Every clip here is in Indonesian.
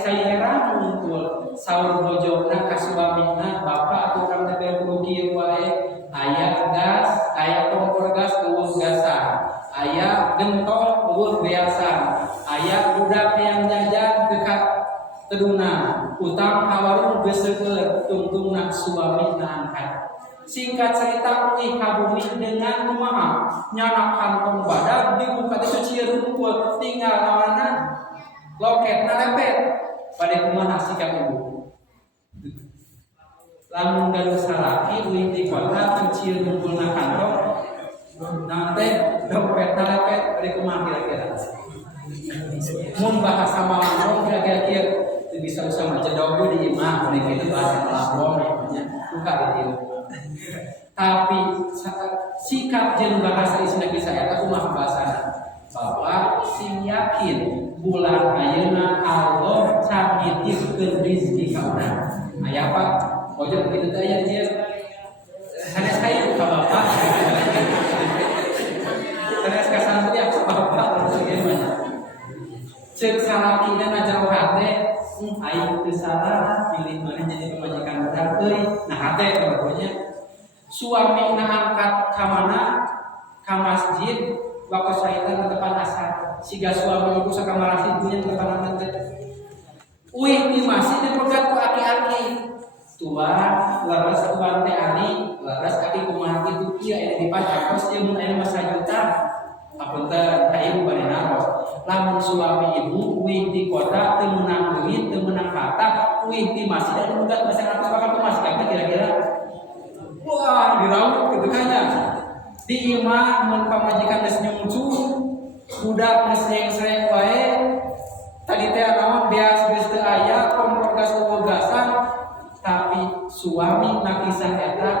cai heran muncul saur bojona ka suamina bapak urang teh kudu kieu wae aya gas aya kompor gas eueuh gasan aya gentong eueuh beasan aya budak yang jajan dekat teduna utang ka warung geus seueur tungtungna suamina angkat. Singkat cerita uih ka bumi dengan kumaha nyana kantong badan dibuka teh cuci rumput tinggal lawana loket nalepet pada kumaha sikap ibu lamun gaduh salaki uih di kota cuci rumput na kantong nanti dompet nalepet pada kumaha kira-kira mun bahasa Malang kira-kira kieu bisa sama cedok di imah pada kitu bahasa Lampung namanya buka di dieu. Tapi sikap jeung bahasa isna kisah eta kumaha bahasana bahwa sing yakin bulan ayeuna Allah can nitipkeun rezeki ka urang aya apa ojo kitu teh aya dieu sanes kayu ka bapak sanes ka santri ka bapak ceuk salakina ngajar hate aing teu salah pilih mana jadi pemajikan urang euy nah hate pokoknya suami angkat ka mana ka masjid waktu saita di depan asar siga suami ibu sakamarasin punya depan nanti uih di masjid dipegat ku aki-aki tua laras tuan teh ani laras aki kumaha kitu kieu aya di pacakos ieu mun aya masa juta apunten kayu bari naros lamun suami ibu uih di kota teu meunang duit teu meunang harta uih di masjid aya dipegat masyarakat bakal masjid kabeh kira-kira wah diraut gitu kayaknya di imah mun pamajikan geus nyungcu budak geus sreng wae tadi teh naon beas geus teu aya kompor gas eueuh gasan tapi suami na kisah eta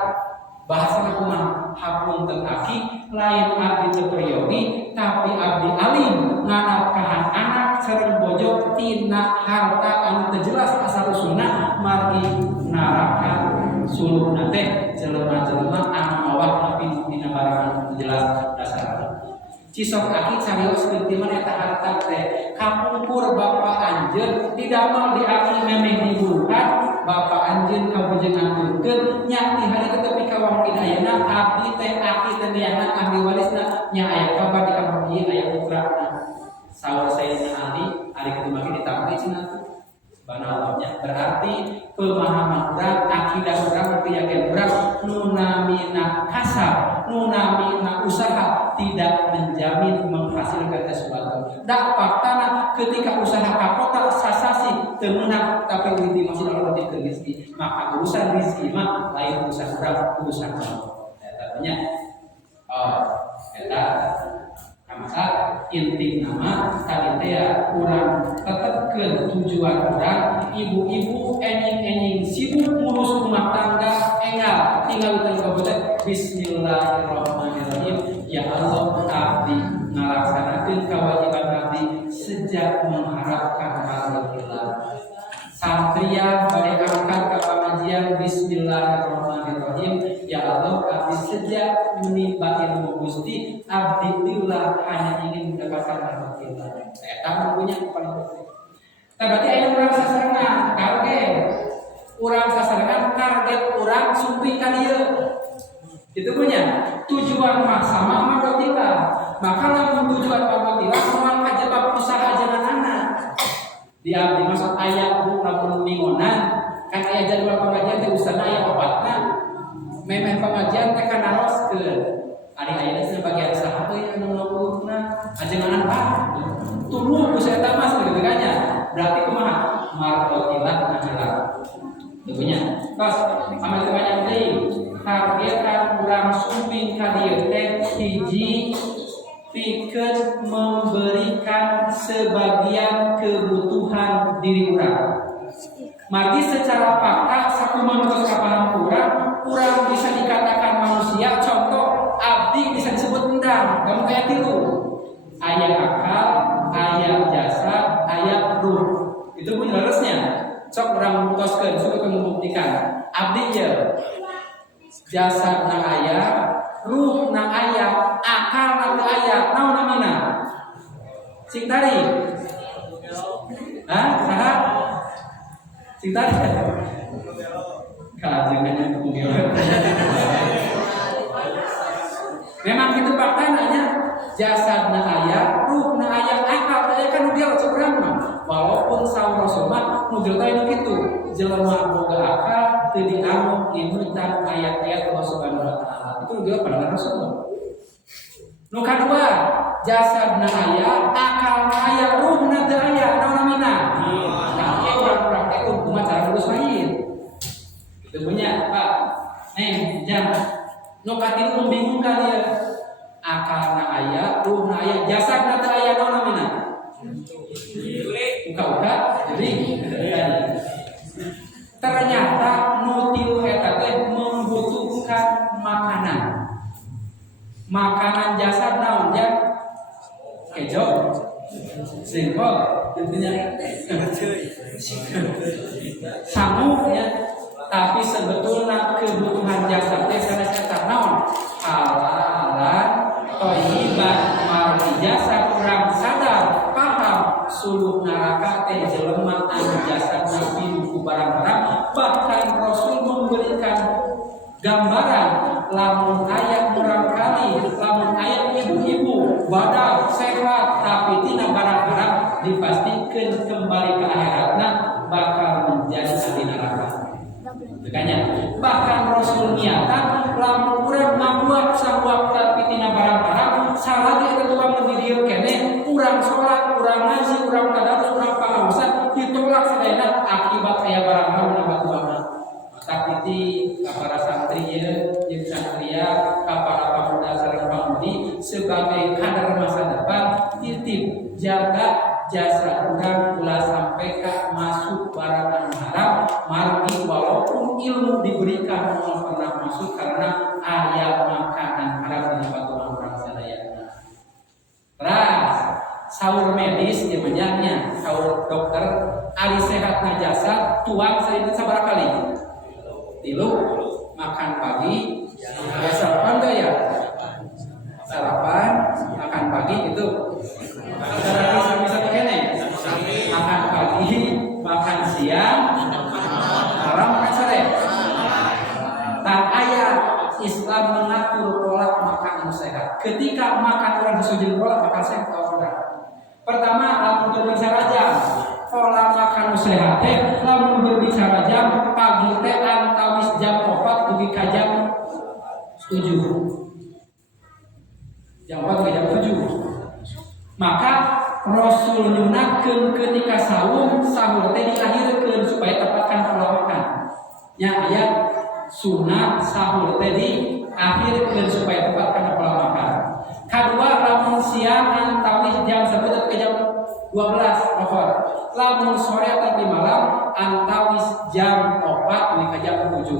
bahasana kumaha hapunten aki lain abdi teu priyogi tapi abdi alim nganafkahan anak sareng bojo tina harta anu teu jelas asal usulna margi naraka sulurna teh jelema-jelema anu mawah nepi dina barang jelas dasarna. Cisok aki carios keutiman eta harta teh kapungkur bapak anjeun didamel di aki memeh diburukan bapak anjeun kabojengankeun nya di hari tepi ka wangkin ayeuna abdi teh aki teh neangan ahli warisna nya aya kabar di kamar ieu aya putrana. Saur Sayyidina Ali kitu mah ditampi cenah banalnya berarti pemahaman urang akidah urang keyakinan urang nunamina kasar nunamina usaha tidak menjamin menghasilkan sesuatu. Da faktana ketika usaha kapota sasasi teu meunang tapi widi masih Allah diberi rezeki maka urusan rezeki mah lain urusan urang urusan Allah. Eta nya eta maka inti nama tadi teh urang tetepkeun tujuan urang ibu-ibu enyin-enyin sibuk ngurus rumah tangga enggal tinggal teu kabotet bismillahirrahmanirrahim ya Allah abdi ngalaksanakeun kewajiban abdi sejak mengharapkan alhamdulillah santriya bade angkat ka pengajian bismillahirrahmanirrahim ya Allah abdi sejak menimba ilmu Gusti abdi tillah hanya ingin mendapatkan alhamdulillah eta punya paling penting berarti aya urang sasarengan target urang sasarengan target urang suping ka dieu itu punya tujuan mah sama magotilah maka lamun tujuan magotilah moal kajebak usaha janganana di abdi maksud aya lamun mingonan kan aya jadwal pengajian teh usahana aya obatna memeh pengajian teh kana roskeun ari aya teh bagian saha teh anu ngurusna ajenganan Pak tuluh ku saya tamas gitu kan ya berarti kumaha margotilah nahilah tentunya tos amal banyak deui targetan urang suping ka dieu teh hiji pikeun memberikan sebagian kebutuhan diri urang. Margi secara fakta sakumaha tos kapaham urang bisa dikatakan manusia contoh abdi bisa disebut endang kamu kayak tilu aya akal aya jasad aya ruh itu pun harusnya sok urang toskeun sok membuktikan abdi ye jasad na aya ruh na aya akal na teu aya naon namina sing tadi saha Sing tadi kajengannya kumpul. Memang itu faktanya jasadna aya, ruhna aya, akal aya kan dia seberang mah. Walaupun saur Rasulullah nu jota kitu, jelema boga akal teu dianggap inutan ayat-ayat Allah Subhanahu wa taala. Itu dia pandangan Rasulullah. Nu kadua, jasadna aya, akal aya, ruhna teu aya, naon namina? Nah, urang-urang teh kumaha cara ngurus mayit. Teu punya, Pak. Jangan nu katilu membingungkan ya. Akalna aya, ruhna aya, jasadna teu aya, naon namina? Uka-uka, jadi ternyata nutilu eta teh membutuhkan makanan. Makanan jasad naon ya? Kejo, singkong, tentunya sangu ya. Tapi sebetulnya kebutuhan jasad teh sanes naon? Halalan, thayyiban, margi jasad urang sadar, paham suluh neraka teh jelema anu jasadna pinuh ku barang-barang. Bahkan Rasul memberikan gambaran lamun aya urang kali, lamun aya ibu-ibu badak sehat tapi tina barang-barang dipastikan kembali ke akhiratna bakal menjadi ahli neraka. Makanya bahkan Rasul niatan lamun urang ngabuat sabuat tapi tina barang-barang salagi eta tukang mendidieu keneh urang salat, urang ngaji, urang tadarus, urang pangaosan ditolak sadayana akibat aya barang-barang nambah tapi di para santri jeung santria para pemuda sareng pamudi sebagai kader masa depan titip jaga jasa urang ulah sampai ka masuk barang anu haram margi walaupun ilmu diberikan moal pernah masuk karena aya makanan haram di baturan urang sadayana. Ras saur medis di menjanya saur dokter ari sehatna jasad tuang sabaraha kali? 3 makan pagi, sarapan ya? Sarapan, makan pagi itu. Bisa kene. Makan pagi, makan siang, malam makan sore. Dan ayat Islam mengatur pola makan yang sehat. Ketika makan orang disujud pola makan sehat orang. Pertama, lamun berbicara jam. Pola makan sehat teh lamun berbicara jam pagi teh antawis jam 4 dugi ka jam 7. Jam 4 dugi jam 7. Maka Rasul nyunatkeun ketika sahur teh diakhirkeun supaya tepatkan pola makan. Nya aya sunat sahur teh diakhirkeun supaya tepatkan pola makan. Kadua lamun siang antawis jam 10 ke jam 12 nohor. Lamun sore atau di malam antawis jam 4 dugi ka jam 7.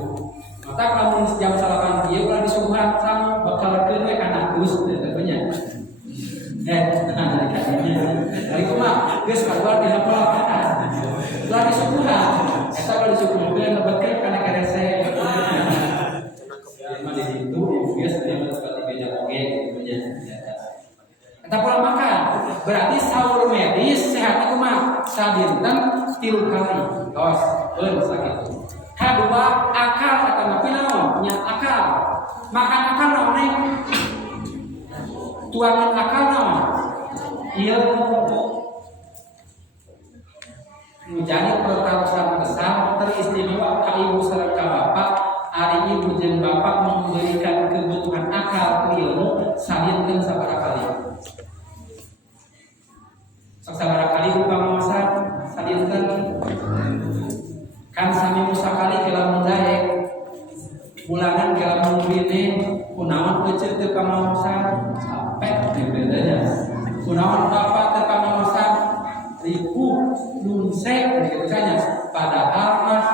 Maka lamun jam 8 ieu ulah disubuhan sang bakal keun we kana geus tentunya. Dari kadinya. Dari kumaha? Geus kaluar dina pola makan. Ulah disubuhan. Eta ulah disubuhan lebetkeun kana kerese. Mah di situ geus dia seperti beda oge tentunya. Eta pola makan. Berarti saur medis sehat itu mah sadinten 3 kali. Tos, beun sakitu. Kadua akal atau napi naon? Nya akal. Makan akal naon nih? Tuangan akal naon? Ilmu. Menjadi pertarusan besar teristimewa ka ibu sareng ka bapak. Ari ibu jeung bapak memberikan kebutuhan akal ke ilmu sadinten sabaraha kali? Sabaraha kali upama masak sadinten kan sami musakali kelamun daek bulanan kelamun bine kunaon peuceut teu pamaosan sampai bedanya kunaon bapak teu pamaosan ribu lunse gitu kan. Padahal mah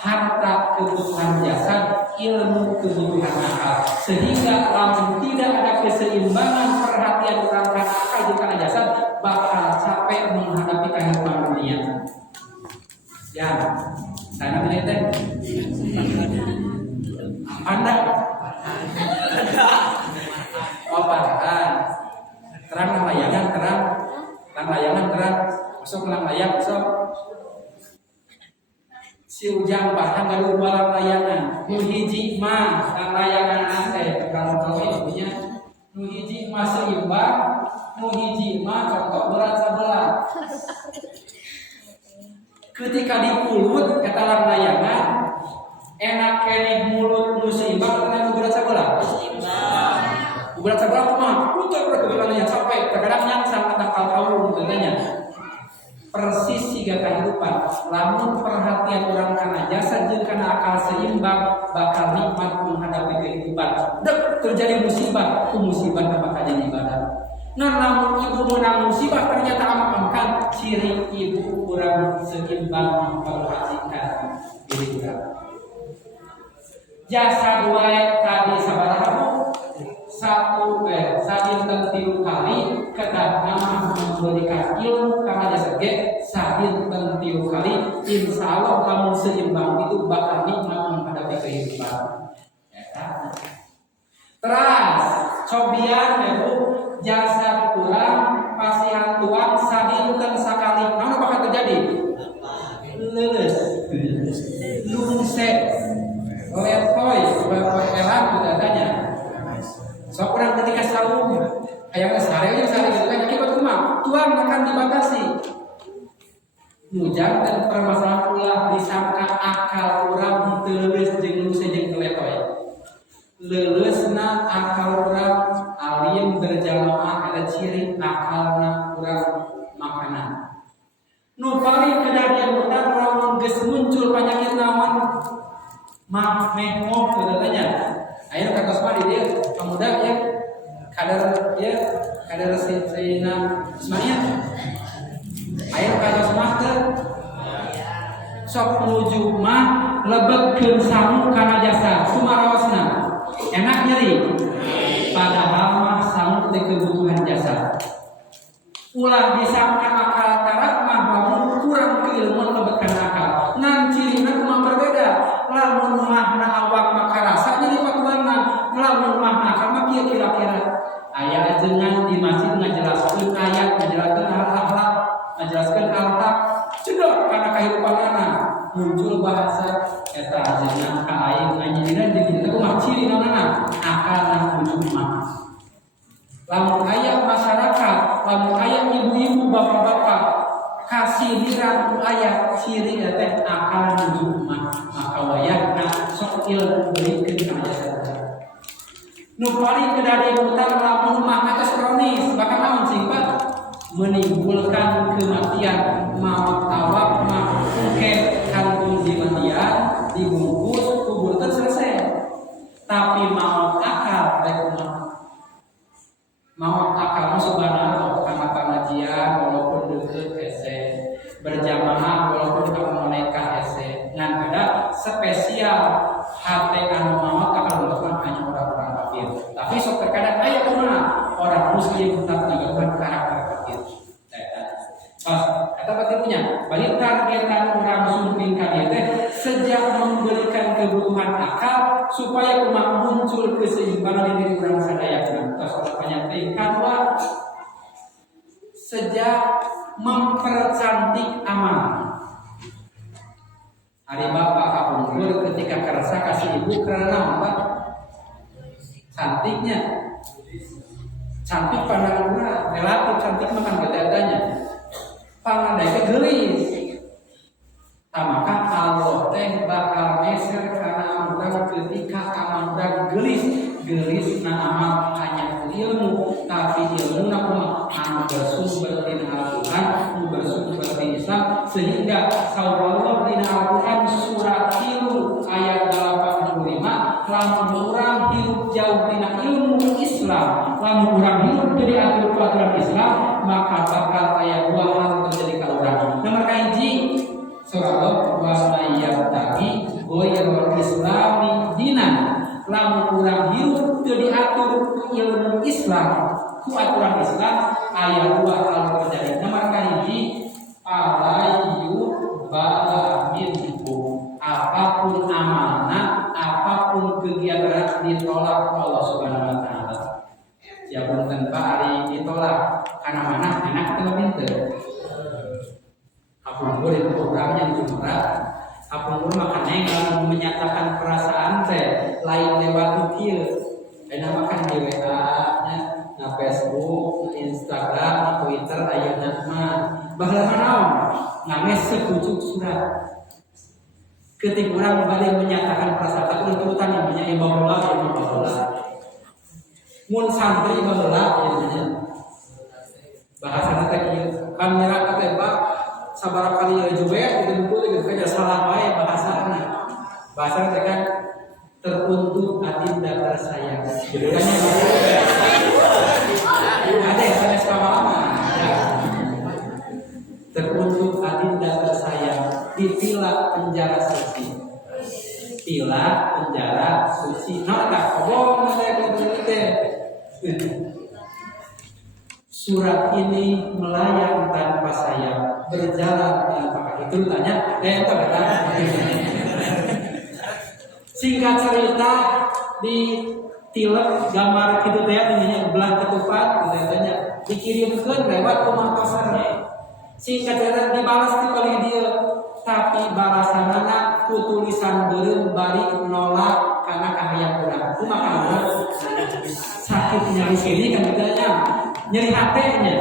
harta kebutuhan jasad, ilmu kebutuhan akal, sehingga lamun tidak ada keseimbangan perhatian terhadap akal juga jasad bakal capek menghadapi kehidupan dunia. Ya, saya namanya teh Anda oh parahan terang layangan terang masuk lang layang masuk si ujang bahkan gaduh balang layangan nu hiji mah dan layangan teh kalau ibunya nu hiji mah seimbang nu hiji mah contoh berat sebelah ketika dipulut eta layangan enak keneh mulut nu seimbang kana nu berat sebelah berat sebelah mah putar kebetulannya sampai kadang nyangsang kata kau katanya persis siga kehidupan lamun perhatian orang kana jasa jeung kana akal seimbang bakal nikmat menghadapi kehidupan dek terjadi musibah ku musibah bakal jadi ibadah ngan lamun ibu menang musibah ternyata amak-amakan ciri ibu kurang seimbang memperhatikan diri urang jasa dua tadi sabaraha sadinten 3 kali kedatna memberikan ilmu karena jasa ge sadinten 3 kali insyaallah lamun seimbang itu bakal nikmat menghadapi kehidupan ya. Teras cobian ibu jasa kurang pasihan tuan sadinten sakali naon bakal terjadi leuleus lungse letoy elan katanya sok orang ketika saum aya sare gitu kan kibat kumaha tuan akan dibatasi nujang dan permasalahan ulah disangka akal urang teu leuleus jeung nu jeung letoy leuleusna akal urang alim berjamaah ada ciri akalna urang makanan nu paling kejadian benar lamun geus muncul penyakit naon mah mehmoh katanya ayeuna kantos mah di dieu pemuda ya kadar Sayyidina Ismail ayeuna kantos mah teh sok nuju mah lebegkeun sangu kana jasa sumarawasna enak nyeri padahal mah sangu teh kebutuhan jasa ulah disangka akal tarak mah lamun kurang keilmuan lebetkeun akal ngan cirina kumaha berbeda lamun mahna awak maka rasa jadi patuanna lamun mahna akal mah kieu kira-kira aya ajengan di masjid ngajelaskeun ayat ngajelaskeun akhlak ngajelaskeun akhlak cedok kana kahirupanana muncul bahasa eta ajengan ka aing nganyingan jeung kitu kumaha ciri naonana akalna ujung mah lamun aya masyarakat lamun aya ibu-ibu bapak-bapak kasih dirang aya ciri teh akal ujung mah maka wayahna sok ilmu beureikeun kana jasa nu paling kedari putar lamun mah atas kronis bakal naon sifat menimbulkan kematian maut awak mah engke kantong dimatian dibungkus kubur teh selesai tapi maut akal rek maut akal subhanallah kana pengajian walaupun deukeut hese berjamaah walaupun ka mereka hese ngan kada spesial hate anu maut akal bukan hanya orang-orang kafir tapi sok terkadang aya kumaha orang muslim tetap nyuguhkeun karakter kafir pas eta berarti punya balik targetan orang sumping ka dieu teh sejak memberikan kebutuhan akal supaya kumaha muncul keseimbangan di diri urang sadayana tos penyakit kedua sejak mempercantik amal hari bapak kapungkur ketika kerasa kasih ibu karena apa cantiknya cantik pandangan urang relatif cantik makan bedanya pangandai gelis maka Allah teh bakal meser karena urang ketika amal urang gelis na amal hanya ilmu tapi ilmu na kumaha anu bersumber dina Al-Qur'an anu bersumber dina Islam sehingga saurallah dina Al-Qur'an surat 3 ayat 85 lamun urang hidup jauh dina ilmu Islam lamun urang hidup jadi atur aturan Islam maka bakal aya dua hal terjadi ka urang nomor kahiji surah wa mayyabtaqi ghairul islami dinan lamun urang hidup teu diatur ku ilmu Islam ku aturan Islam aya dua hal terjadi nomor kahiji alayu bala minhu apapun amanah apapun kegiatan ditolak Allah Subhanahu wa taala siapun tanpa hari ditolak karena mana enak atau pinter apapun itu programnya cuma apapun lamun makanya kalau menyatakan perasaan teh lain lewat kieu. Enak makan di WA nya, na Facebook, na Instagram, na Twitter ayeuna mah. Baheula naon? Ngames sekucuk surat. Ketika orang balik menyatakan perasaan tuntutan yang punya ibadah yang baheula. Mun santri baheula ya bahasa teh kieu. Kan nyerah teh Pak sabaraha kali juga itu buku gitu kan salah wae bahasana. Bahasa teh kan teruntuk adinda tersayang. Judulnya ada yang saya sama lama. Teruntuk adinda tersayang di villa penjara suci. Villa penjara suci. Nah, tak kobong saya teh. Surat ini melayang tanpa sayap, berjalan tanpa kaki. Itu tanya, itu benar. Singkat cerita di tilep gambar gitu teh namanya belah ketupat katanya dikirimkeun lewat rumah pasarnya. Singkat cerita dibalas ti paling dia tapi balasanana ku tulisan beureum bari nolak karena kahayang urang. Kumaha urang sakit nyari sini kan ditanya nyeri hatenya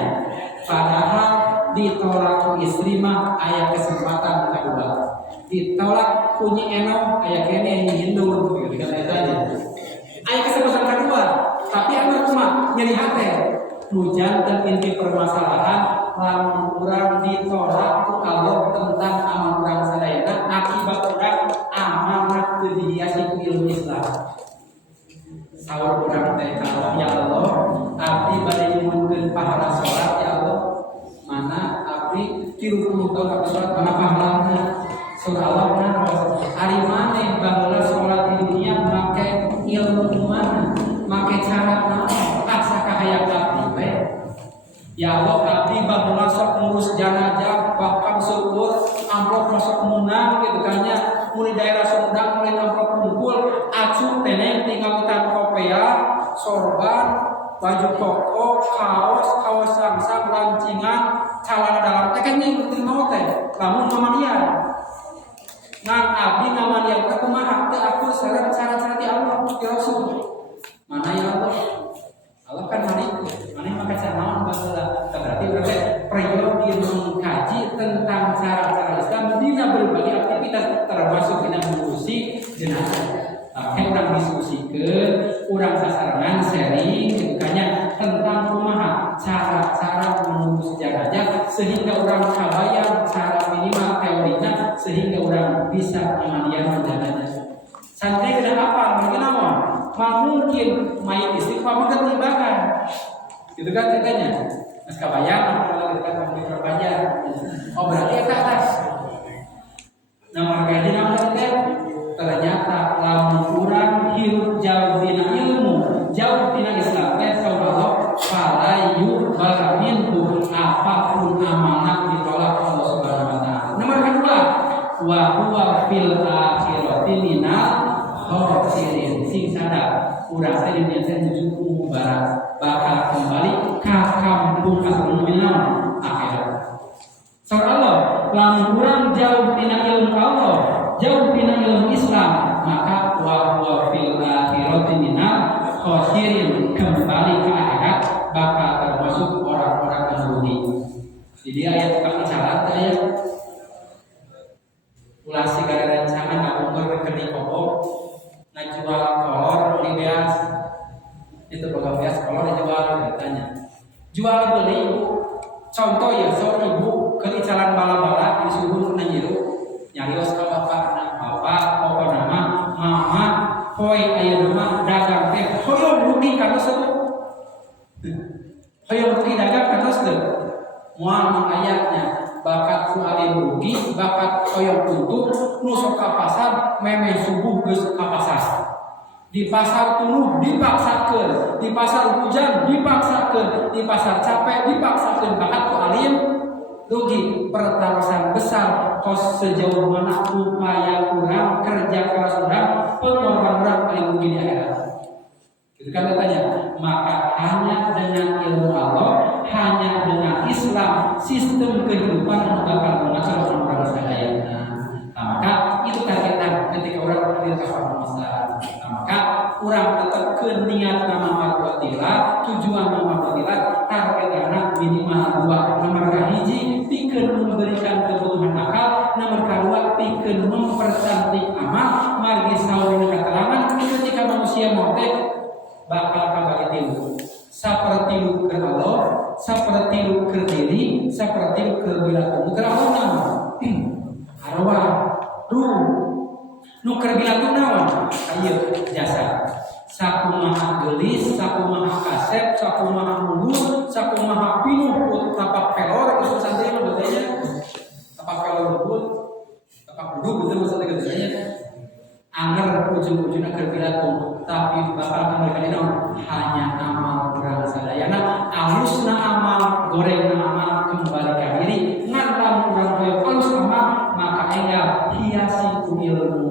padahal ditolak ku istri mah aya kesempatan kedua. Ditolak kunyi eno aya kene Hindu gitu kan tanya. Aya kesempatan kedua, tapi anu mah nyeri hate. Hujan dan inti permasalahan lamun urang ditolak ku Allah tentang amal urang sadayana akibat urang amanat teu dihiasi ku ilmu Islam. Saur urang teh kalau ya Allah, abdi bade nyuhunkeun pahala salat ya Allah. Mana abdi 30 tahun abdi salat mana pahalana? Surah Allah hari mana baheula sholat di dunia make ilmu mana make cara naon asa kahayang abdi we ya Allah abdi baheula sok ngurus jenazah bahkan syukur amplop masuk menang gitu kan nya mun di daerah Sumedang mulai amplop kumpul acuh teneng tinggal utan kopea sorban baju koko kaos sangsang lancingan calana dalam teh kan nyebutin mau teh lamun mamanian ngan abdi nama dia kumaha teu aku saran cara-cara di Allah di Rasul. Mana ya Allah? Allah kan hariku. Mana maka cara naon baheula. Berarti periode mengkaji tentang cara-cara Islam dina berbagai aktivitas termasuk dina diskusi jenazah. Urang diskusikeun, urang sasarangan sharing dikanya tentang kumaha cara-cara mengurus jenazah sehingga urang kabayang cara minimal teorina sehingga urang bisa amandian jenazah. Santri kena apa? Mungkin apa? Mungkin mayit istighfar ketimbangan. Gitu kan katanya. Mas kabayang apa kita mau berbayar. Oh berarti eta atas. Nah marga dina teh ternyata lamun urang hirup jauh dina ilmu, jauh dina Islam teh saudara fala yuqbal minhu apapun amanat ditolak Allah Subhanahu wa taala. Nomor kedua, wa huwa fil akhirati minal khosirin. Sing sadar urang teh dina teh nuju mubarak bakal kembali ka kampung asal minal akhirat. Saudara lamun urang jauh dina ilmu Allah, jauh dina ilmu Islam, maka wa huwa fil akhirati minal khosirin, kembali ke akhirat bakal termasuk orang-orang yang rugi. Jadi ayat kaki salat ayat ulah sigara rancangan ngabungkeun rekening kobok ngajual kolor di beas itu boga beas kolor dijual katanya jual beli ibu contoh ya so ibu kelicalan bala-bala disuhun na nyiru nyarios ka bapak pokona nama mama poe aya nama dagang teh hoyong rugi kana sebut hoyong rugi dagang kana sebut moal ayatnya bakat ku ali rugi bakat hoyong untung nu sok ka pasar meme subuh geus ka pasar di pasar tuluh dipaksakeun di pasar hujan dipaksakeun di pasar capek dipaksakeun bakat ku alim rugi pertarusan besar kos sejauh mana upaya kurang kerja keras kurang pengorbanan kurang paling rugi di akhirat. Itu kan katanya maka hanya dengan ilmu Allah, hanya dengan Islam sistem kehidupan bakal mengacau orang sadayana. Maka itu kan pikeun niat nama watila, tujuan nama watila, targetana minimal 2. Nomor kahiji pikeun memberikan kebutuhan akal, nomor kedua pikeun mempercantik amal. Margi saurina keterangan ketika manusia mati bakal kabari tilu. Saperti lu ke Allah, saperti lu ke diri, saperti lu ke bilatung. Nuker Allah nama arwah, ruh. Nuker bilatung nawan, ayo jasa. Sakumaha gelis, sakumaha kasep, sakumaha mulus, sakumaha pinuh, tapak pelor, itu santri mah betulnya. Tapak pelor pun, tapak duduk itu maksudnya katanya. Angger ujung-ujungnya ke bilatung, tapi bakal memberikan ini hanya amal kurang sadayana, alusna amal, gorengna amal, kembali ke diri. Ngan kurang hoyong alus amal, maka enggak hiasi ku ilmu.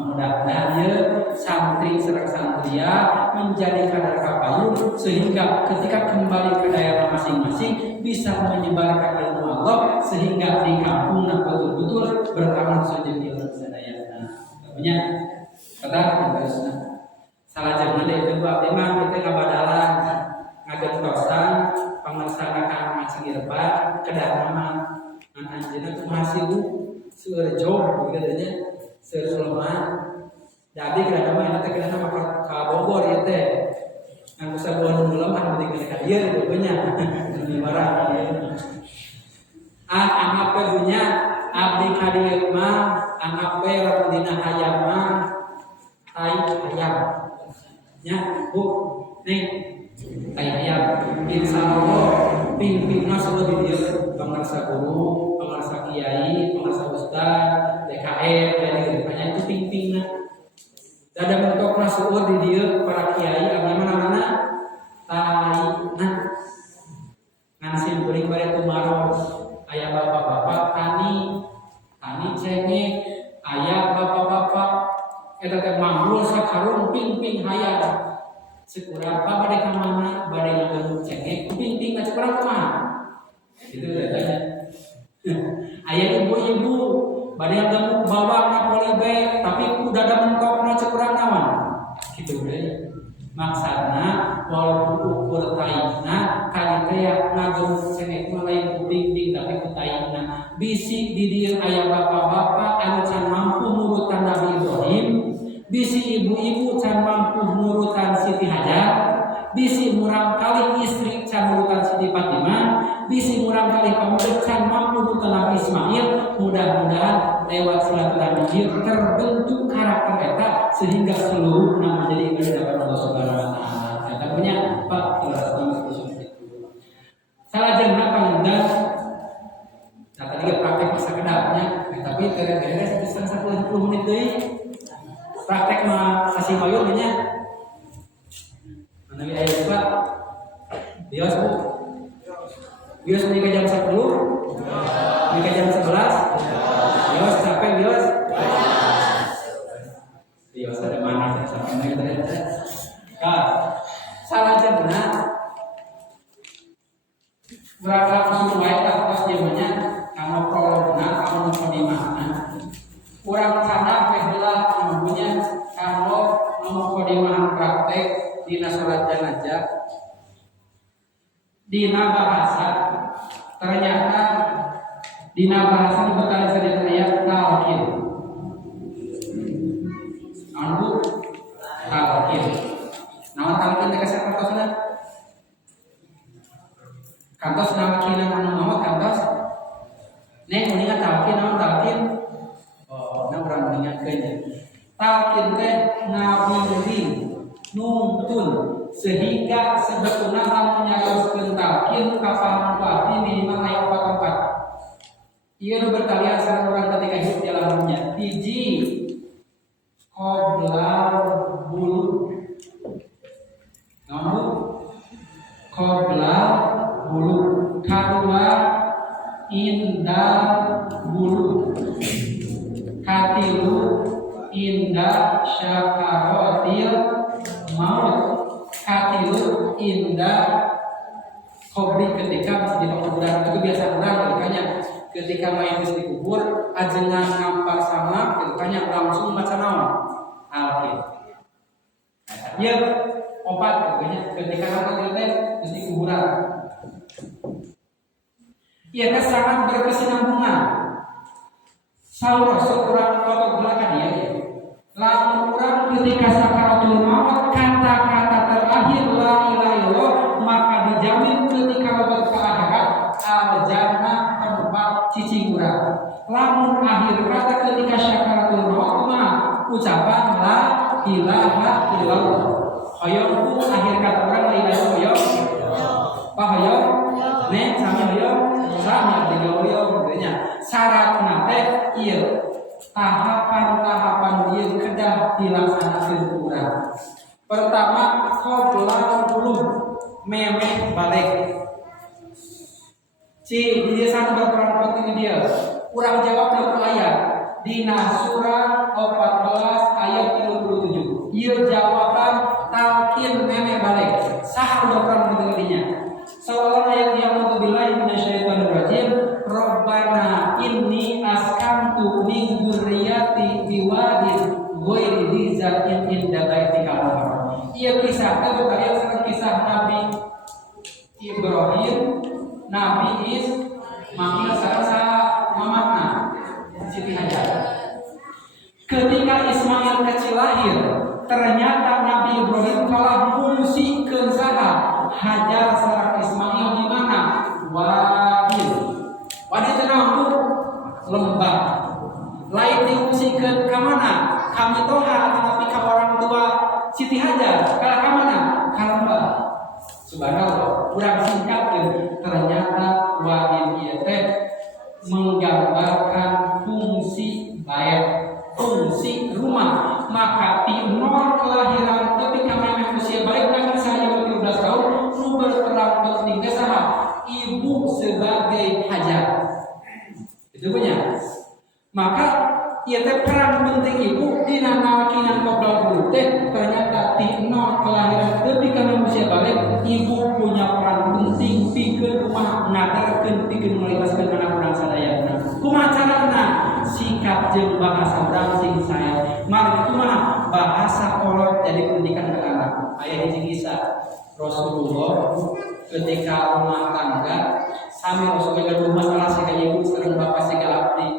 Mudah-mudahan ya santri serta santria menjadi kadar kapayun sehingga ketika kembali ke daerah masing-masing bisa menyebarkan ilmu Allah sehingga di kampung betul-betul bertahan sujud ilmu sadayana. Punya kata terusna salah jangan deh itu abdi mah kita ngabadalan ngagentosan pangersanakan ngaji irfan kedah nama an anjeunna kumaha sih Bu seueur jog katanya Sulman. Jadi kira nama yang kita nama ke Bogor ya teh. Yang bisa buat belum kan penting kita dia itu banyak di barang. Anak punya abdi kadir mah, anak orang dina hayam mah, tai hayam. Ya, Bu, nih tai hayam. Insyaallah pimpinna sudah di dia pangarsa guru, pangarsa kiai, pangarsa ustaz, DKM, dari banyak itu pimpinna. Dada mentokna seueur di dieu para kiai abdi mana-mana tai nah. Ngan simkuring bare tumaros aya bapak-bapak tani cengeng, aya bapak-bapak eta teh manggul sakarung ping-ping hayam. Sekurang bade ka mana bade ngagem cengeng ping-ping sakurang kumaha. Itu datanya. Aya ibu-ibu bade ngagem bawang polybag tapi udah ada mentokna cekurang nawan. Kitu deui. Maksudna walaupun ukur taina kali teh ngagem cengeng mah lain ping-ping tapi ku taina. Bisi di dieu aya bapak-bapak anu can mampu nurutan Nabi Ibrahim, bisi ibu-ibu can mampu nurutan Siti Hajar, bisi murang kali istri can nurutan Siti Fatimah, bisi murang kali pemuda can mampu nurutan Nabi Ismail. Mudah-mudahan lewat silaturahmi terbentuk karakter eta sehingga seluruhnya menjadi kehendak Allah Subhanahu wa taala. Eta punya Pak salah jenah panjenengan. Nah tadi praktek bisa kedapnya, tapi beres bisa 10 menit deui. Praktek mah kasih payung nya. Mana aya Pak? Bios Bu. Bios menika jam 10. Menika jam 11. Bios capek bios. Bios ada mana sampai ternyata. Kak, salah jenah. Berapa musuh wae pas zamannya kamu prologna kamu mukadimahna. Urang kana teh heula punya kamu mukadimah praktek dina salat jenazah. Dina bahasa ternyata dina bahasa dibekali sadaya ayat talqin. Anu talqin. Naon talqin teh kasar kantos kantos nama kina anu maot kantos nek uningat talqin naon talqin oh na urang mengingatkeun talqin teh ngabimbing nuntun sehingga sebetulna lamun nyaroskeun talqin kapahan pati minimal aya 4 tempat ieu nu berkalian sareng urang ketika hidup di alam dunya hiji qoblal bulu namun qoblal bulu kadua indah bulu katilu indah syakarotil maut katilu indah kobri ketika di kuburan. Itu kebiasaan orang ketikanya ketika main di kubur ajengan ngampar sama ketikanya langsung baca naon alqin. Nah, Ieu opat ketika anak teh geus di kuburan. Ieu teh sangat berkesinambungan. Saur seorang foto belakang dia. Lamun urang ketika sakaratul maut kata-kata terakhir la ilaha illallah maka dijamin ketika lobet ka akhirat al jannah tempat cicing urang. Lamun akhir kata ketika sakaratul maut mah ucapan la ilaha illallah. Hoyong ku akhir kata urang la ilaha illallah. Pak hoyong? Nek sami hoyong? Sami artinya hoyong gitu nya. Syaratna teh ieu tahapan-tahapan dia kedah dilaksanakan urang. Pertama, qobla qulub memeh balik. Dia sangat berperan penting dia. Urang jawab dalam ayat dina surah 14 ayat 37. Ieu jawaban talqin memeh balik. Saha berperan penting dinya? Seolah ayat yang billahi minasyaitonir rajim. Rabbana inni askantu min dzurriyyati biwadin ghairi dzi zar'in inda baitikal muharram. Ieu kisah teh berkaitan kisah Nabi Ibrahim, Nabi Ismail sareng mamatna Siti Hajar. Ketika Ismail kecil lahir, ternyata Nabi Ibrahim kalah mungsikeun saha Hajar sareng Ismail di mana? Wadi tenang tuh lembah. Lain diungsikan ke mana? Kami toha tapi ke orang tua Siti Hajar. Kalau ke mana? Ke lembah. Subhanallah. Kurang singkatkan. Ternyata wadi ieu teh menggambarkan fungsi bait, fungsi rumah. Maka di nol kelahiran ketika memang usia baik Nabi saya 17 tahun nu berperan penting ke saha? Ibu sebagai hajar. Itu punya. Maka ia teh peran penting ibu di nanakinan qoblal qulub teh ternyata di nol kelahiran ketika manusia balik ibu punya peran penting pikeun rumah ngadarkeun pikeun melibaskeun anak urang sadayana. Kumaha carana? Sikap jeung bahasa urang sing sae. Mari kumaha bahasa kolot jadi pendidikan ke anak. Aya hiji kisah Rasulullah ketika rumah tangga sami Rasulullah gaduh masalah sika ibu sareng bapak sika abdi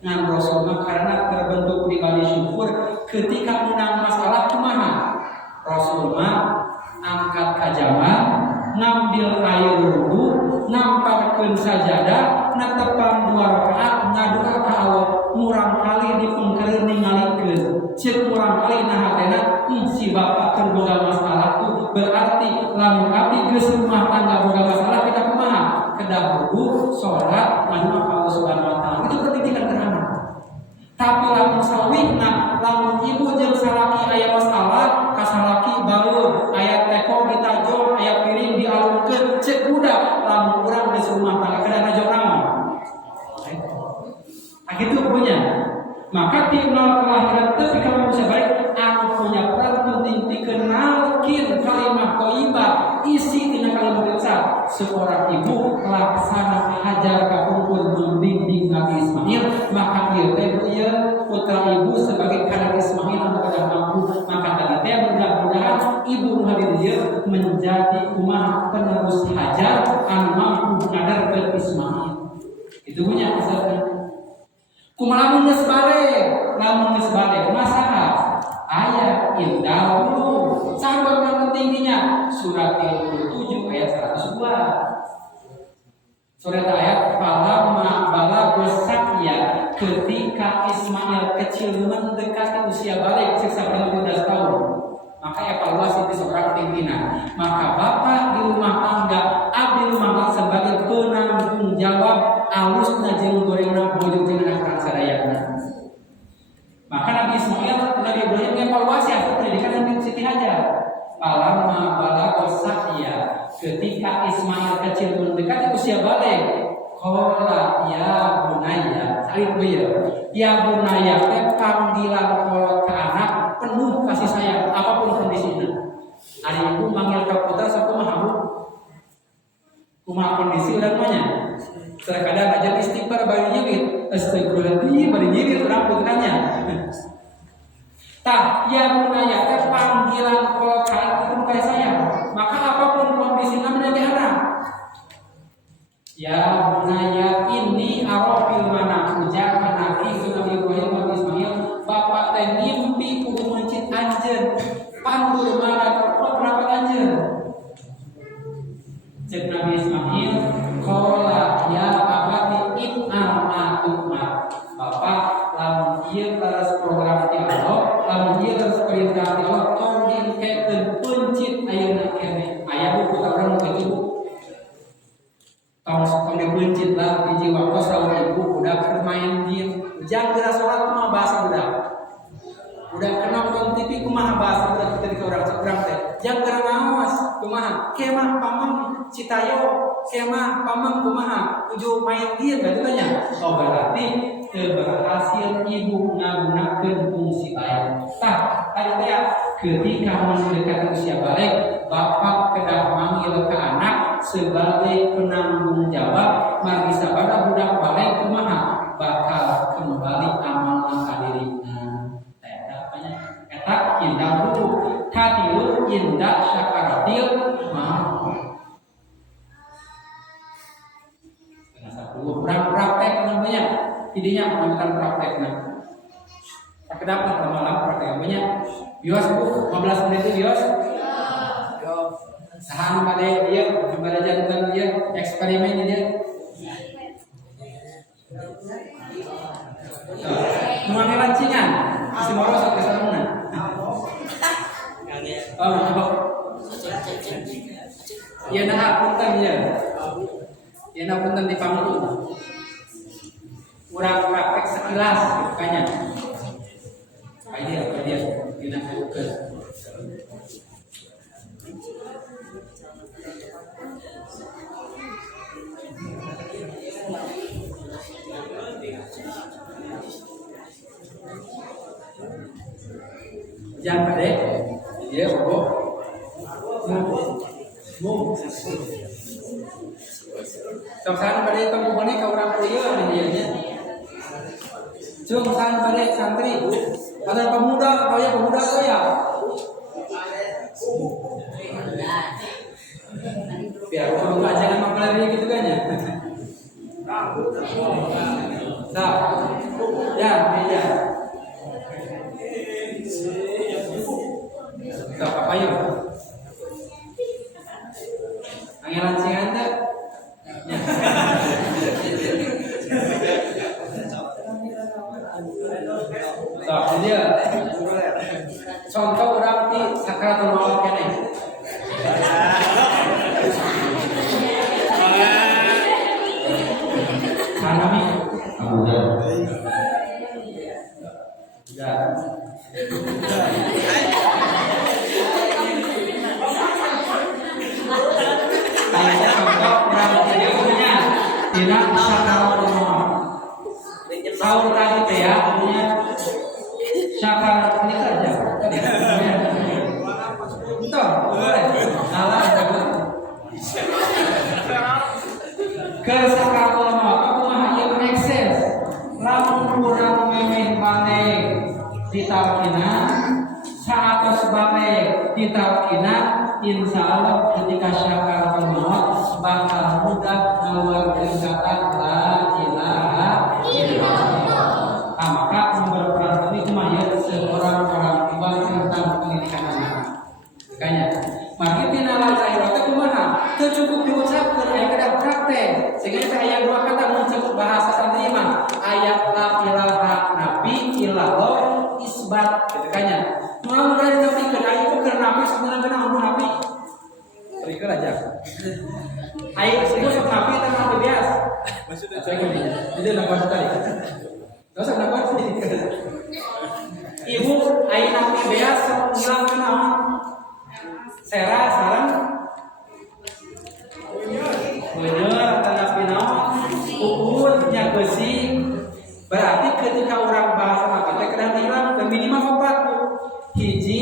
ngan Rasulullah karena terbentuk pribadi syukur ketika menang masalah kumaha Rasulullah angkat kajaman ngambil air wudu namparkeun sajadah natepan 2 rakaat ngadua ka Allah murang kali dipengkereun ningalikeun ceuk murang kali nah hatena si bapak keur boga masalah tuh berarti lamun abdi geus rumah tangga boga masalah kita kumaha kedah wudu salat ngadu ka Allah Subhanahu wa taala itu pendidikan ke anak. Tapi lamun sawihna lamun ibu jeung salaki aya masalah ka salaki baeur aya teko ditajong aya piring dialungkeun ceuk budak lamun urang geus rumah tangga kedah najong naon kitu punya. Maka di nol kelahiran teh kalau manusia baik anu punya peran penting dikenalkin kalimat thayyibah isi dina kalimat besar seorang ibu laksana hajar ka pungkur membimbing Nabi Ismail maka ieu teh putra ibu sebagai kader Ismail anu kada mampu maka tadi teh mudah-mudahan ibu hadir ieu menjadi ummah penerus hajar anu mampu ngadarkeun Ismail. Itu punya misalkan kumaha geus balik masalah ayat indah dulu sabar yang pentingnya surat 37 ayat 102 surat ayat falamma balagha sakya ketika Ismail kecil mendekati usia balik sekitar 12 tahun maka evaluasi di seorang pimpinan maka bapak di rumah tangga abdi rumah sebagai penanggung jawab alusna jeung gorengna bojo jeung anak sadayana. Maka Nabi Ismail, Nabi Ibrahim evaluasi hasil pendidikan Nabi Siti Hajar. Falamma balagha sakya ketika Ismail kecil mendekati usia balik, qala ya bunayya, salib beuyeum. Ya bunayya teh panggilan kolot ka anak penuh kasih sayang apapun kondisinya. Ari ibu manggil ka putra sakumaha bu? Kumaha kondisi urang mah nya? Terkadang aja istighfar bari nyiwit, astagfirullahaladzim bari nyiwit urang putranya. Tah, ya munaya teh panggilan kolot ieu laras program ti Allah, lamun ieu laras perintah ti Allah, tong diengkekeun pencit ayeuna keneh. Aya buku urang kitu. Tong dipencit lah di jiwa kos lawan ibu udah bermain game. Jang geura salat kumaha bahasa budak. Udah kena nonton TV kumaha bahasa budak ketika urang teh. Jang geura ngaos kumaha? Kemah pamang citayo, kemah pamang kumaha? Tuju main game gitu tanya. Oh berarti teu berhasil ibu ngagunakeun fungsi lain. Tah, aya teh ketika mendekati usia balik, bapak kedah manggil ke anak sebagai penanggung jawab, margi sabada budak balik kumaha? Bakal kembali amanah ka dirina. Eta indah dulu, katilu indah syakaratil mau. Kurang praktek namanya, jadinya bukan prakteknya. Sekedap malam praktek namanya. Bios bu, 15 menit itu bios. Sahan pada dia, pada jantan dia, eksperimen dia. Mengambil lancingan, masih mau rasa kesana. Oh, coba. Ya nah punten ya. Ya nah punten di panggung. Urang praktek sekilas kayaknya. Dia dina bukan. Jangan pada dia bobo mu Tongsan pada itu bukannya kau orang kuliah dia nya. Tongsan pada santri ada pemuda kau ya. Biar orang aja nama kelari gitu kan ya. Nah, ya meja. Tak apa yuk. Angin cingan tak? Tak dia. Contoh orang di sakaratul maut kene. Kanami. Ya. Kayaknya contoh orang punya tidak sakaratul maut. Tahu tadi teh ya punya syakar ini saja. Betul, boleh. Salah jangan. Ke sakaratul maut kumaha ieu ekses. Lamun urang memeh balik ditalkina saatos balik ditalkina insyaallah ketika syakaratul maut bakal mudah ngaluarkeun kata la ilaha illallah. Maka berperan penting cuma ya seorang orang tua tentang pendidikan anak. Makanya mari tinala zairata kumaha teu cukup diucapkeun aya kada praktek. Sehingga aya dua kata muncul bahasa santri mah ayat la ilaha nabi illallah isbat gitu kan ya. Mau dari nabi ke ayu ke nabi sebenarnya nabi nabi. Berikan aja. Ayo semua sok nabi atau nabi biasa. Maksudnya saya gini. Jadi nabi tadi. Enggak usah nabi tadi. Ibu ayo nabi biasa hilang ke nabi. Sera sarang bener tanapi naon ukutnya besi berarti ketika orang bahasa maka kita kena hilang dan minimal 4 hiji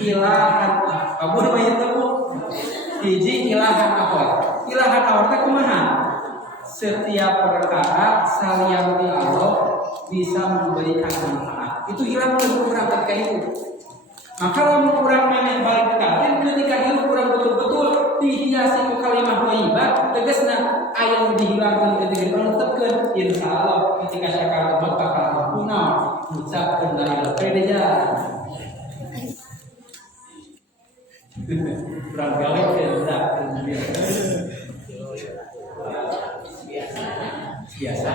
ilahan kamu udah bayar tuh hiji ilahan awal teh kumaha setiap perkara salian di Allah bisa memberikan manfaat itu hilang kurang ketika itu. Maka kalau kurang menek balik dekatin ketika hidup kurang betul-betul dihiasi ku kalimah thayyibah tegasna aya nu dihilangkeun ketika ditetepkeun insyaallah ketika syakar bakal mampu ngucapkeun la ilaha illallah. Kurang gawe kerja biasa.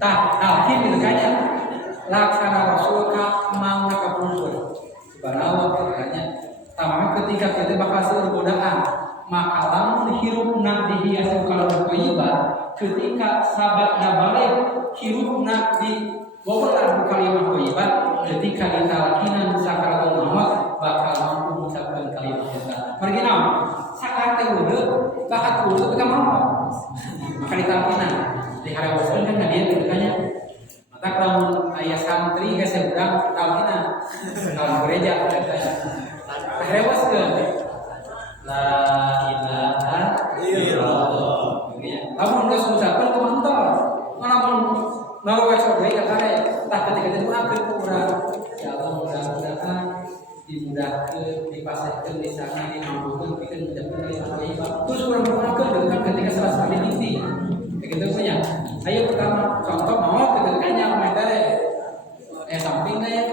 tah alkin gitu kan ya laksana rasul ka mangna kapungkur subhanallah katanya tamam ketika kita bakal seueur godaan maka lamun hirupna dihiasi kalau thayyibat ketika sahabat balik hirupna di wawalan kalimat thayyibat ketika ditalakinan sakaratul maut bakal mampu mengucapkan kalimat kita margi naon sakaratul wudu bakat wudu ka mau maka ditalakinan di harapan kan dia bertanya maka kalau ayah santri ke seberang talkinan kalau gereja katanya rewas ke la ilaha illallah kamu enggak mengucapkan komentar mana pun mau esok baik kare tak ketika itu akan kurang ya Allah mudah-mudahan dimudahkan dipasahkan di sana dimampukan bikin menjadi kalimat terus kurang kan ketika salah sekali mimpi begitu punya ayo pertama contoh mau kedekannya metode samping deh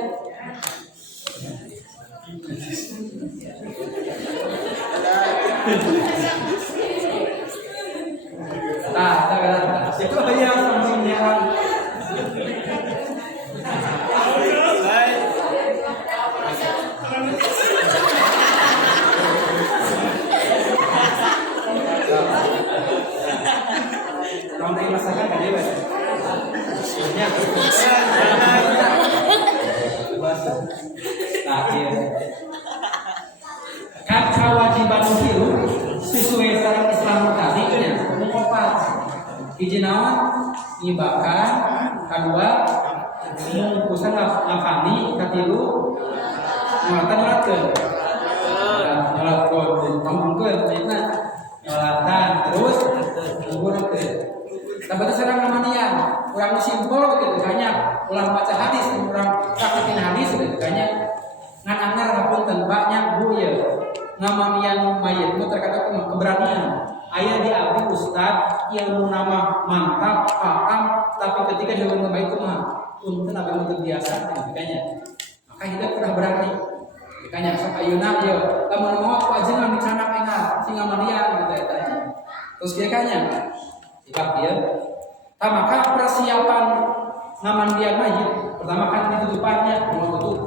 nah itu hanya sampingnya kalau dari masakan kan dia kan kewajiban hidup sesuai syariat Islam tadi nya mengkopat izin naon ngibakan kedua mungkusan ngapani katilu nyolatan nyolatan terus ngurutkeun tapi serang namanian kurang simpel gitu kayaknya ulang baca hadis kurang praktekin hadis gitu kayaknya ngan anggar ngapunten banyak bu ya ngamamian mayit itu terkadang keberanian ayah di abdi ustad ilmu nama mantap paham tapi ketika jawaban kebaik itu mah punten apa yang terbiasa kayaknya maka hidup pernah berani kayaknya sok ayeuna ye lamun mau pajengan dicanak enggak sing ngamanian gitu tanya terus dia kayaknya sebab dia maka persiapan ngamandian mayit pertama kan ditutupannya mau tutup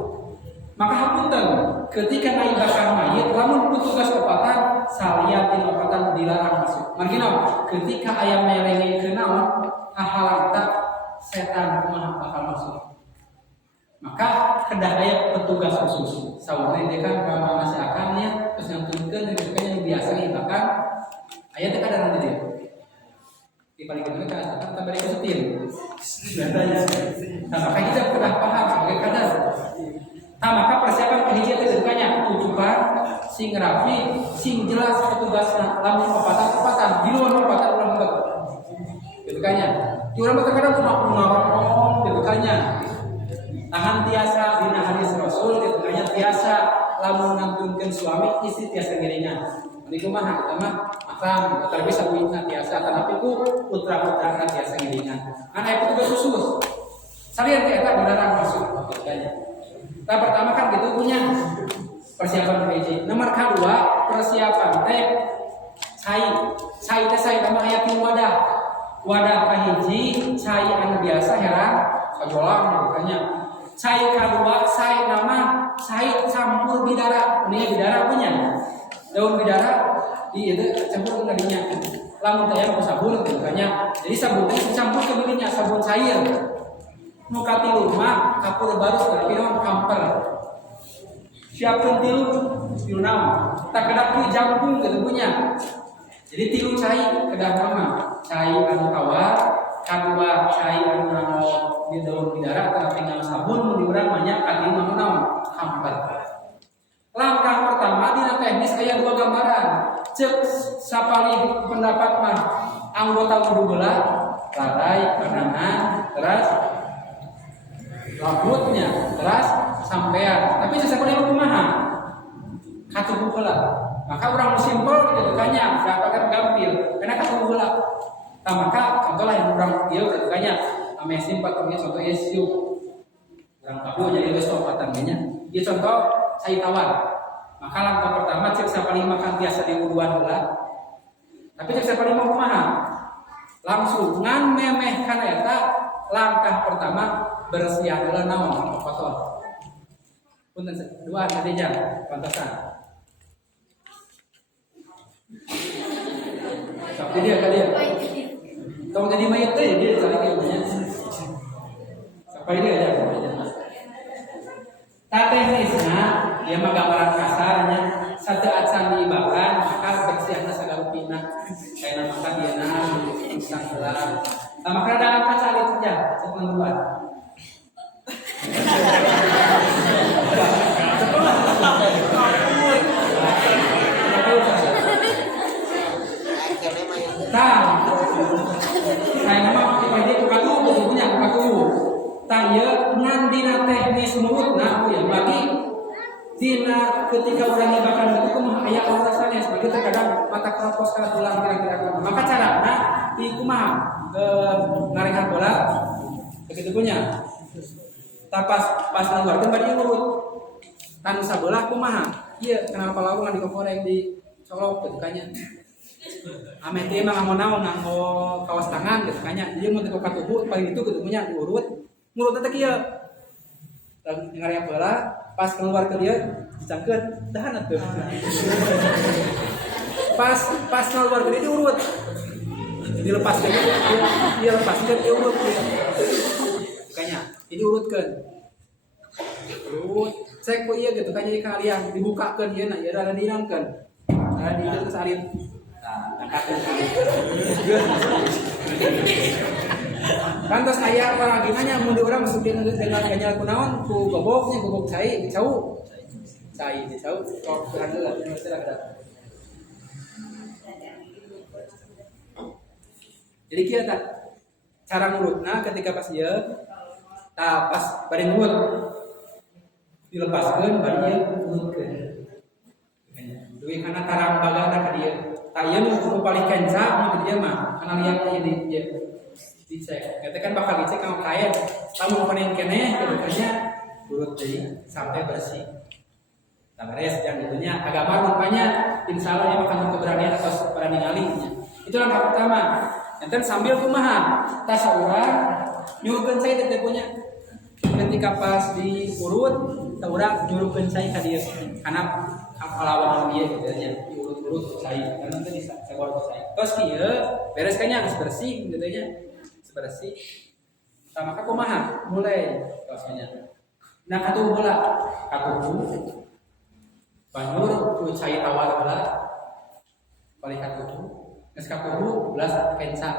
maka hapunten ketika naibahkan mayit lamun petugas opatan saliatin opatan dilarang masuk margina ketika ayam melenge ke naon hahalata setan kumaha bakal masuk maka kedah aya petugas khusus saurna dia kan ka masyarakatnya terus yang turunkeun yang biasa bahkan aya teh kadaran dia di paling kedua kan kita balik ke setir biasanya nah maka kita pernah paham sebagai kadar nah maka persiapan kehijauan itu dukanya tujuan sing rapi sing jelas petugasnya lamun opatan di luar opatan ulang betul gitu kanya di orang terkadang cuma ngomong gitu kanya tangan tiasa dina hadis rasul gitu kanya tiasa lamun ngantunkeun suami istri tiasa ngiringan ini kumaha kita mah makam tapi sabuna tiasa tetapi ku putra-putra tiasa ngiringan kan aya petugas khusus salian teh eta dilarang masuk makanya nah pertama kan gitu punya persiapan hiji nomor kedua persiapan teh cai teh saya nama ayatin wadah kahiji cai anu biasa heran kajolang makanya cai kedua saya nama cai campur bidara ini bidara punya daun bidara di itu campur ngadinya lamun teh aya sabun makanya jadi sabun itu campur ke bidinya sabun cair nu katilu mah kapur barus tapi naon kamper siapkeun tilu naon tak kedak ti jangkung gitu punya jadi tilu cai kedah nama cai anu tawar kadua cai anu di daun bidara tapi tinggal sabun di urang banyak katilu naon kamper langkah pertama dina teknis aya dua gambaran cek sapali pendapat mah anggota wudu heula lalai panangan terus rambutnya terus sampean tapi sapali kumaha katubuh heula maka urang simpel gitu kanya enggak pakai gampil karena katubuh heula maka contohlah yang urang ieu gitu kanya ame simpel contoh ieu urang kabeh jadi geus opatan nya ieu contoh cai tawar maka langkah pertama cek sapali makan biasa di wuduan heula tapi cek sapali mah kumaha langsung ngan memeh kana eta langkah pertama bersihan dulu naon kotor. Punten dua tadinya pantasan. Tapi dia kalian. Tong jadi mayat teh dia cari ilmunya. Sampai dia aja. Teknisnya dia mah gambaran kasarnya sateat sandi ibakan maka bersihanna sagarupina. Kayak maka dia insang gelar. Nah, maka dalam kacali saja sebelum buat. Saya nama ini bukan punya tak ya ngandina teknis mulut nah ya bagi dina ketika orang ibakan itu kumaha aya orang sanes bagi terkadang mata keropos kana tulang kira-kira maka carana di kumaha ngarengan bola begitu punya pas ngeluarkeun bari urut kan sabelah kumaha ieu kenapa lawu ngan digoreng di colok gitu kanya ame teh mah ngomong naon nganggo kawas tangan gitu kanya ieu mun teu katubu paling itu gitu punya diurut mulut teh kieu ngarengan bola pas keluar ke dia dicangkeun dahan atuh pas keluar ke dia diurut dilepaskan dia lepaskan dia urut kayaknya ini urutkan urut cek kok iya gitu kayaknya kalian dibukakan ya nah ya ada dirangkan ada di itu salin nah angkatkan salin kan terus ayah orang ginanya mun orang masukin dengan ganyal kunaon ku goboknya gobok cai dicau kok berada lah jadi kita cara ngurutna ketika pas dia pas bari ngurut dilepaskeun bari ieu ngurutkeun. Duit kana tarang bagana ka dieu. Tah ieu nu paling kenca nu dia mah kana lihat ieu di dieu. Dicek. Eta kan bakal dicek ka kaen. Tamu panen keneh kitu urut deui sampai bersih. Tah beres yang itunya agama rupanya insyaallah dia akan keberanian atau berani ngalihnya. Itu langkah pertama. Enten sambil kumaha tas urang nyuruhkeun cai teh punya ketika pas diurut urang nyuruhkeun cai ka dieu kana kalawang dieu gitu nya diurut-urut cai dan nanti disagor cai tos kieu beres kanya geus bersih gitu nya bersih tah maka kumaha mulai tos nya nah katubu heula katubu banjur ku cai tawar heula balik katubu geus katubu belas kenca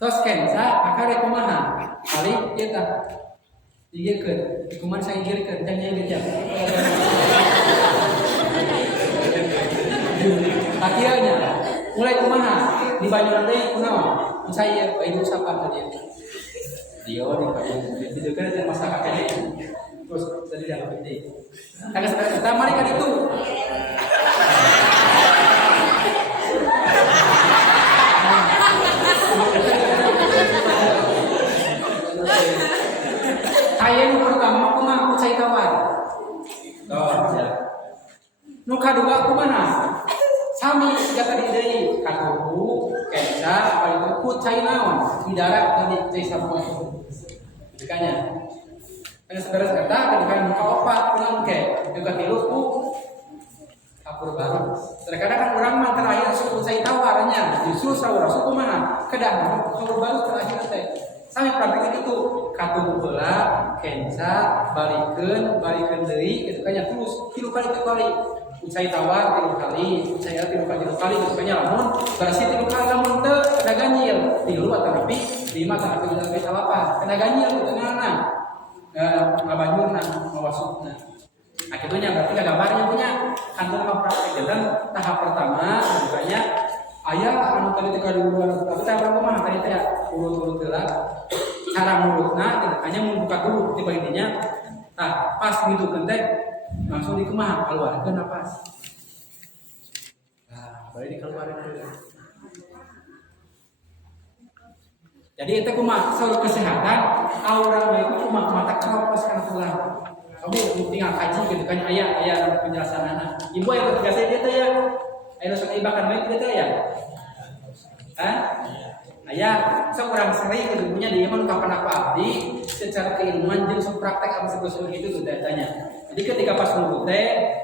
tos kenca maka rek kumaha balik ieu tah digeukeun kumaha saigirkeun can ieu teh akhirnya mulai kumaha di banyu teh kunaon saya bayi usapan tadi dia di dekat dengan masyarakat ini terus tadi dalam ini karena kita mari kan itu saya yang pertama aku mah cai kawan nu kadua aku mana sami jaka di deui katubu kenca paling ku cai naon di darat tadi cai sampun dikanya karena seberes eta dengan kaopat pulang ke juga tilu ku kapur baru terkadang kan orang mah terakhir suku cai tawarnya justru saura suku mana kedah kapur baru terakhir teh sami praktik itu katubu heula kenca balikeun deui kitu kanya terus tilu kali ucai tawar 3 kali, ucai 3 kali, pokoknya lamun berarti 3 kali lamun teu kena ganjil, 3 atau lebih 5 atau 7 kali salapan, kena ganjil ke tengahna, ngabanjurna, ngawasupna. Nah kitunya berarti gambarnya punya kantor praktek dan tahap pertama makanya aya anu tadi teh kaduduan tapi tahap pertama tadi teh urut-urut heula cara ngurutna hanya membuka dulu tiba intinya nah pas gitu teh langsung dikemah keluarkan napas nah balik dikeluarin dulu jadi itu kumaha soal kesehatan aura itu kumaha mata keropos kan tulang kamu tinggal kaji gitu kan ayah penjelasanana ibu yang biasa dia teh ya ayo sok ibakan baik dia teh ya Aya seorang sering itu punya dia mah kapan apa abdi secara keilmuan jeung sok praktek apa sebetulnya itu datanya. Jadi ketika pas mulut teh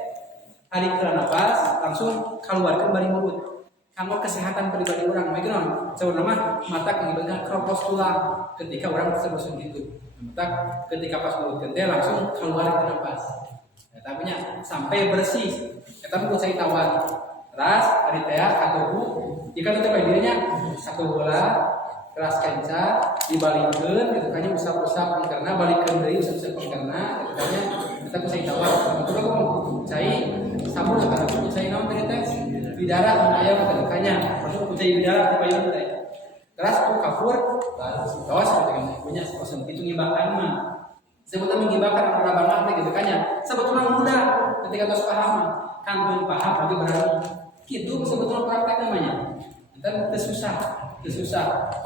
hari kelana pas langsung keluarkan bari mulut. Kanggo kesehatan pribadi orang, mah geunaon? Saurna mah mata kegibadah kropos tulang ketika orang sebetulnya gitu. Mata ketika pas mulut teh langsung keluar ke napas. Eta nya sampai bersih. Eta mah saya tawar. Teras ari teh katubu jika kita bagiannya satu bola keras kenca dibalikkan gitu kan usap-usap karena balikkan dari usap-usap karena gitu kan kita bisa tawar betul aku cai sabun atau aku cai naon tadi teh bidara aya gitu kan masuk cai bidara di payun teh keras ku kafur awas gitu kan punya kosong itu ngibakan mah sebutnya mengibakan para banget gitu kan sebetulnya mudah ketika tos paham kan pun paham lagi berani itu sebetulnya praktek namanya dan tersusah.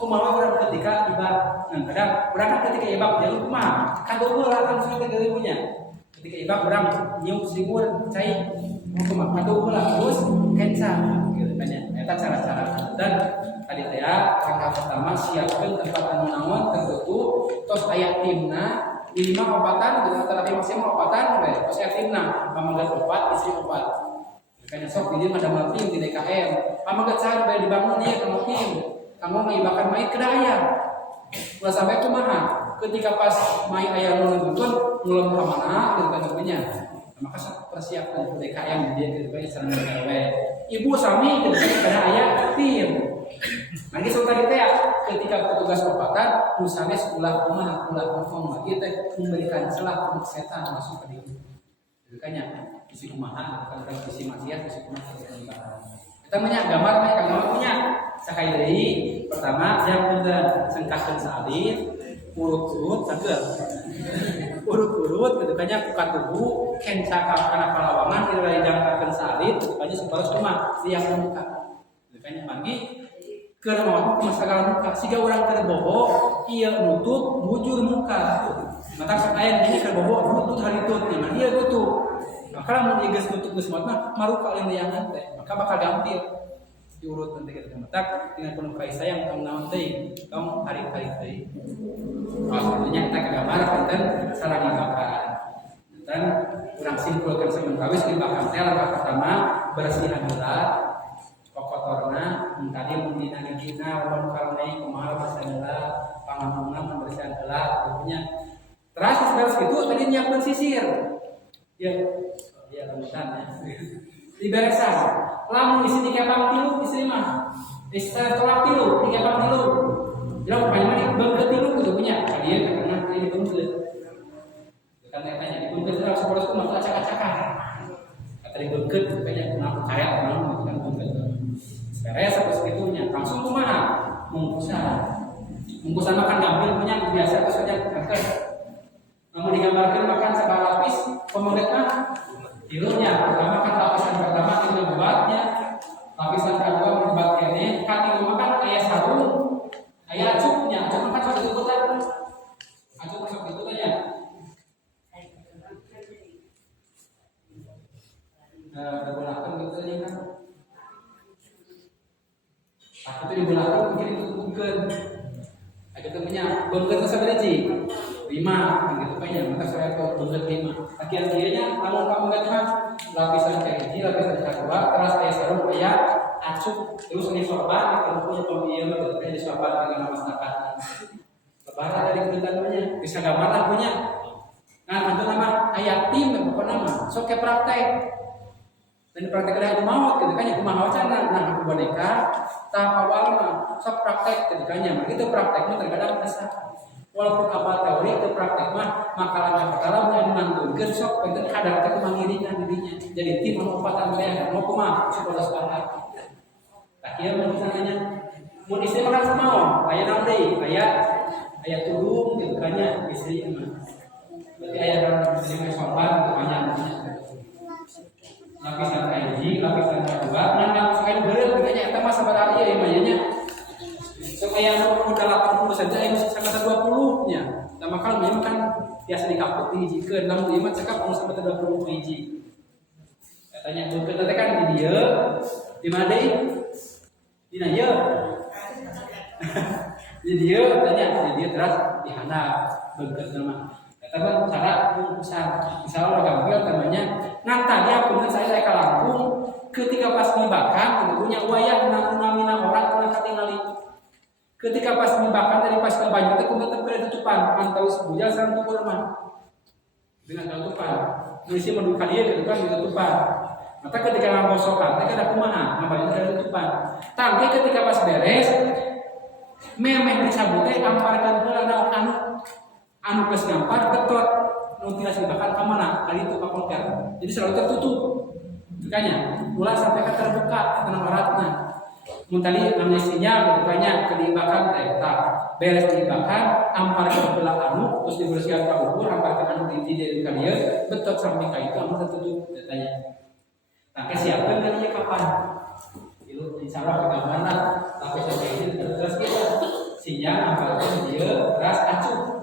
Kumaha orang ketika ibak, kadang orang ketika ibak jalur kumaha, kagok lah kan sudah punya. Ketika ibak orang nyium sibur, cai, mau kumaha, kagok lah terus kenca, gitu kan ya. Eta cara-cara dan tadi teh langkah pertama siapkan tempat anu naon tertutup, tos aya timna di 5 obatan, gitu terapi maksimal obatan, tos aya timna, pamanggat obat, isi obat. Kayaknya sok ini ada tim di DKM. Kamu gak cari bayar dibangun ya kamu tim. Kamu mengibakan mayat ke daya. Udah sampai kumaha. Ketika pas mayat ayah nunutun ngulem ke mana gitu kan namanya. Maka persiapkan DKM dia gitu kan sareng RW. Ibu sami gitu kan ayah tim. Nanti sebentar kita ketika petugas obatan misalnya sekolah kumaha kita memberikan celah untuk setan masuk ke dia. Makanya isi kumaha kan isi maksiat isi kumaha kita punya gambar kalau punya sakai deui pertama yang punten sengkahkeun salib urut-urut sageur urut-urut gitu kan ku katubu kenca kana palawangan di dangkakeun salib kan sabaros kumaha siang muka gitu kan pagi keur maot kumaha sagala muka siga urang keur bobo ieu nutup bujur muka mata sakaya ini keur bobo nutut haritut iman ieu nutup. Maka mau digas nutup geus mah maruka yang liangan teh maka bakal gampil diurut nanti kita matak dengan penuh kasih sayang kamu naon teh kamu hari-hari teh maksudnya kita kegambar konten sarang ibakan dan kurang simpulkan sementawis ibakan teh langkah pertama bersihan heula kokotorna tadi mundina gina lawan karne kumaha bersihan heula pangamunna membersihan heula tentunya terus gitu tadi nyiapkeun sisir ya rambutan ya. Diberesan. Lamun isi 3 pang tilu isi mah. Istana tolak tilu, 3 pang tilu. Jadi panjang beungkeut tilu kudu punya. Dia karena ini beungkeut. Kan tanya dibeungkeut terus saporos ku mah acak-acakan. Kata dibeungkeut kayaknya kenapa karya orang kan beungkeut. Beres saporos kitunya langsung kumaha? Mungkusan makan gampil punya biasa terus saja angkat. Namun digambarkan makan segala lapis pemanggatnya tilunya pertama kan lapisan pertama itu buatnya lapisan kedua membuat kene kan itu makan ayah sarung ayah acuknya acuk makan sok itu kan acuk sok itu kan ya dibelakang gitu aja kan aku tuh dibelakang mungkin itu bukan ada temennya bengket sebenarnya 5 gitu kayaknya maka saya tuh bengket 5 bagian dianya kamu lihat mah lapisan kayak gini lapisan kedua terus kayak sarung kayak acuk terus ini sorban kalau punya pembelian gitu kayak disorban dengan masyarakat lebaran dari kebutuhannya bisa gambar lah punya nah itu nama ayat tim apa nama sok kayak praktek dan praktek ada maut gitu kan ya kumaha wacana nah aku boneka tahap awal mah sok praktek ketikanya itu prakteknya terkadang bisa walaupun apa teori itu praktek mah makalah perkara yang menantukeun sok penting kadar teh kumangiringan dirinya jadi tim manfaatan teh mau kumaha supaya sepakat tak kieu mun misalnya mun istri makan kumaha aya naon deui aya tudung gitu kan ya istri mah berarti aya istri mah sopan gitu banyak lapisan kaji lapisan kedua nah sekali beureuh katanya eta mah sabaraha ieu ieu supaya udah 80 saja yang sampai 20 nya. Nah maka memang kan biasa dikaput hiji ke 6 lima cekap anu sampai 20 hiji. Katanya beukeut teh kan di dieu di mana deui? Dina ieu. Jadi dia tanya, dia terus dihandap berkat nama. Katakan cara besar, misalnya gambar namanya. Nang tadi apa saya ke Lampung, ketika pas dibakan, punya wayang namina orang pernah tinggali. Ketika pas dibakan dari pas ke Banyu, itu tetap kena tutupan, antau sebuja sarang tukur mah. Dengan tutupan, misi menduka dia kan ditutupan. Maka ketika nganggosokan, mereka ada kumaha, ngapain ada tutupan. Tapi ketika pas beres, memeh dicabutnya amparkan ke anu geus ngampar betot nu tilas dibakar ka mana kali itu kapolker. Jadi selalu tertutup. Makanya ulah sampai ke terbuka tenang baratna. Mun tadi amnestinya bertanya ke dibakar teh tah beres dibakar ampar ke belah anu terus dibersihkan ka ukur ampar ke anu di dieu ka dieu betot sampai ka itu anu tertutup datanya. Nah, kesiapan tadinya kapan? Itu insyaallah bagaimana tapi sampai ini terus kita sinyal ampar ke dieu ras acuh.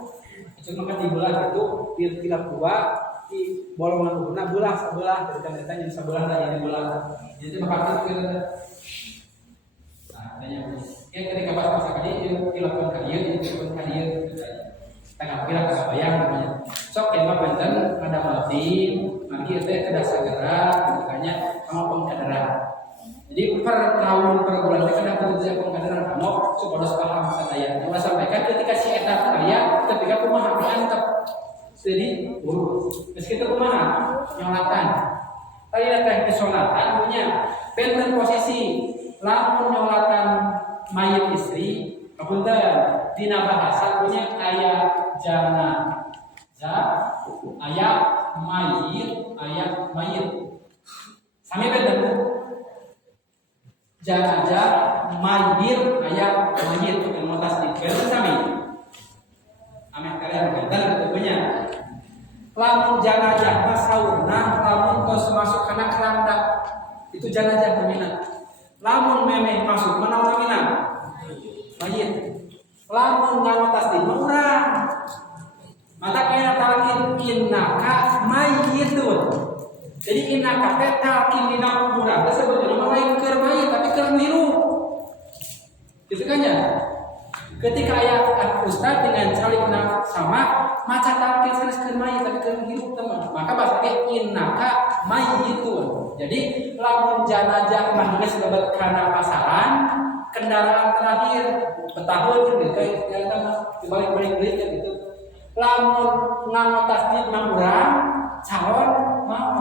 Maka dibelah itu tilap dua di bolongan luhurna belah sebelah dari kan yang sebelah yang dibelah. Jadi maka itu kita nah adanya ketika pas masa kali itu tilapkan kalian itu tilapkan kalian tengah kira kebayang namanya sok kemah benten ada mati lagi itu kada segera makanya kamu pengkaderan. Jadi per tahun per bulan kita kada kerja pengkaderan kamu supaya paham sadaya. Yang sampaikan ketika si eta kaya ketika kumaha diantep. Jadi meski itu kumaha nyolatan. Tadi teh disolatan punya benten posisi lamun nyolatan mayit istri kapunten dina bahasa punya aya jana aya mayit sami benten jenazah mayit aya mayit yang motas di benten sami ame kalian benten ketuanya lamun jenazah saurna lamun tos masuk kana keranda itu jenazah namina lamun memeh masuk mana namina mayit lamun ngamotas di urang mata kena talkin innaka mayitun. Jadi innaka teh talkin dina kuburan teh sebetulnya mah lain keur mayit tapi keur hirup. Gitu kan ya? Ketika ayat ustaz dengan salikna sama maca talkin sanes keur mayit tapi keur hirup teman. Maka bahasa innaka mayitun. Jadi lamun jenazah mah geus lebet kana pasaran kendaraan terakhir betahun gitu kayak dibalik-balik gitu. Lamun ngamotas di urang calon mau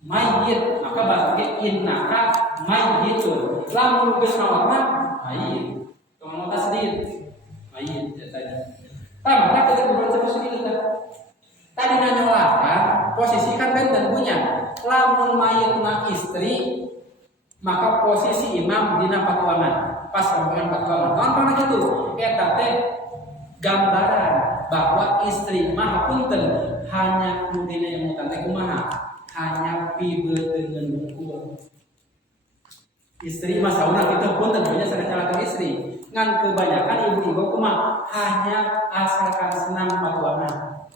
mayit maka bahasa innaka mayitun. Lamun geus nawatna mayit. Ngamotas di mayit tadi. Maka ketika berbaca posisi kita tadi nyolatan posisi kan benten punya. Lamun mayitna istri maka posisi imam dina patuangan pas rombongan patuangan. Tahun pernah gitu. Eta teh gambaran bahwa istri mah punten hanya mudina yang mutan teh kumaha hanya pibeuteun bungkul. Istri mah sauna kitu punten punya sarecalakeun istri. Ngan kebanyakan ibu-ibu kumaha hanya asalkan senang patuangan.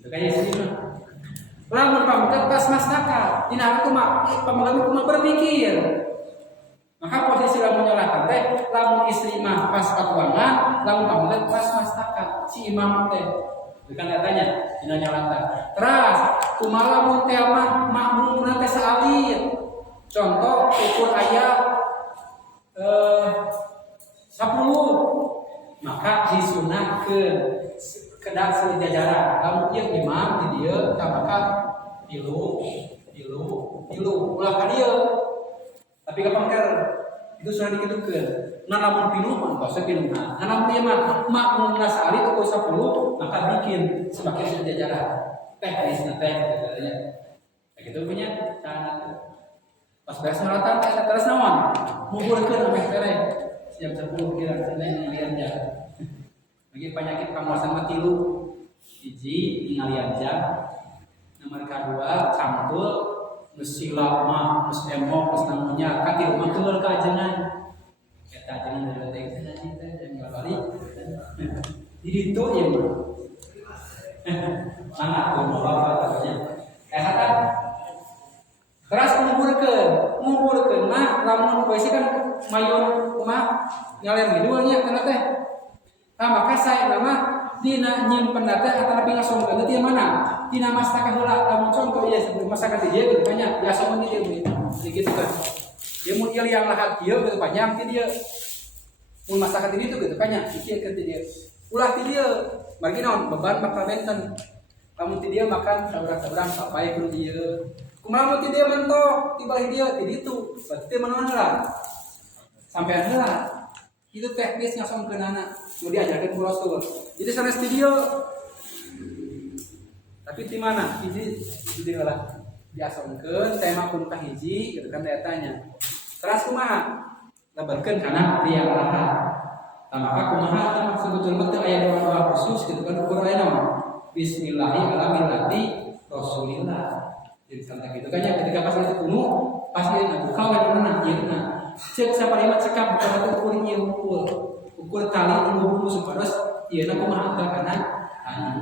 Itu kayak istri mah. Lamun pamukat pas mastaka, dina kumaha pamukat kumaha berpikir. Maka posisi lamun nyolatan teh lamun istri mah pas patuangan, lamun pamukat pas mastaka si imam teh. Bukan katanya dina nyolatan. Terus kumaha lamun teh mah makmumna teh saalit. Contoh ukur aya 10 maka disunahkeun kedak sejajaran. Lamun ieu imam di dieu maka tilu ulah ka dieu. Tapi kapan itu sudah dikedukeun. Nah lamun pinuh mah basa pinuhna. Nah lamun ieu mah makmumna saalit atau 10 maka bikin semakin sejajaran. Teh hadisna teh katanya. Begitu punya cara. Pas beres nyolatan teh terus naon? Muburkeun ameh kere. Jam 10 kira cenah ngalian jam. Bagi penyakit kamuasan mah tilu. Hiji ngalian jam. Nomor kedua campur silap mah, emok, namanya kan di rumah keluar ke ajengan. Kita ajengan dari teh kita yang balik. Jadi itu ya mah. Sangat mau apa katanya. Kata keras mengumpulkeun mah lamun poesi kan mayun kumaha ngaler gitu nya kana teh. Maka saya nama dina nyimpen teh atau nabi ngasongkeun teh mana? Dina mastaka heula lamun contoh ieu sebelum masakan di dieu banyak biasa mun dieu gitu kan. Dia mun ieu yang lahat kieu gitu banyak ti dieu. Mun masakan di dieu gitu banyak kieu ke ti dieu. Ulah ti dieu margi naon beban bakal benten. Lamun ti dieu makan saurang-saurang sampai ku dieu. Kumaha mun ti dieu mentok ti balik dieu ti ditu. Berarti manaon heula? Sampean heula. Itu teknis ngasongkeun anak mau diajarkan ku Rasul. Jadi sanes video tapi di mana? Hiji lah diasongkeun tema pun kahiji gitu kan datanya. Terus kumaha? Lebarkeun kana dia arahan. Maka kumaha tah sebetulna teh aya doa khusus gitu kan ukur aya naon? Bismillahirrahmanirrahim Rasulillah. Jadi santai gitu kan ya ketika pas itu kuno pasti buka wae mana ieu cek saparimat cekap bukan itu ukur ieu ukur tali tinggu supados ieu na kumaha angka kana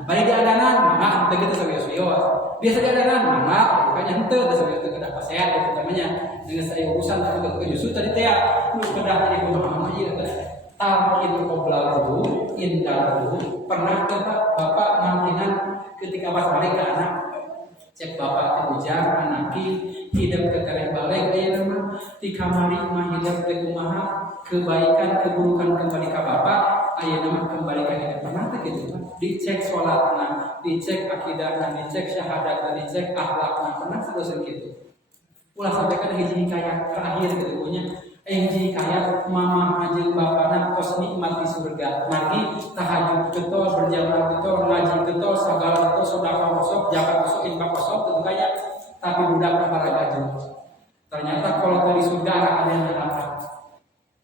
bari diadanan mangga teh kitu sawios-wios biasa diadanan mangga makanya henteu teh sawios teh kedah pasehat gitu namanya dengan saya urusan teh justru tadi teh nu kedah jadi kumaha ieu teh talqin qobla wudu inda wudu pernah teh Bapak mangkinan ketika pas balik ke anak cek bapak teh ujang anaki hidup ketereh balik aya nama di kamari mah hidup teh kumaha kebaikan keburukan kembali ke bapak aya nama kembali ke hidup pernah teh kitu dicek salatna dicek akidahna dicek syahadatna dicek akhlakna pernah saeuseun kitu ulah sampai kana hiji hikayat terakhir gitu punya hiji hikayat mama jeung bapana tos nikmat di surga margi tahajud getol berjamaah getol ngaji getol sagala getol sedekah kosok zakat kosok infak kosok tentu kaya tapi budak para gaju ternyata kalau dari surga ada yang neraka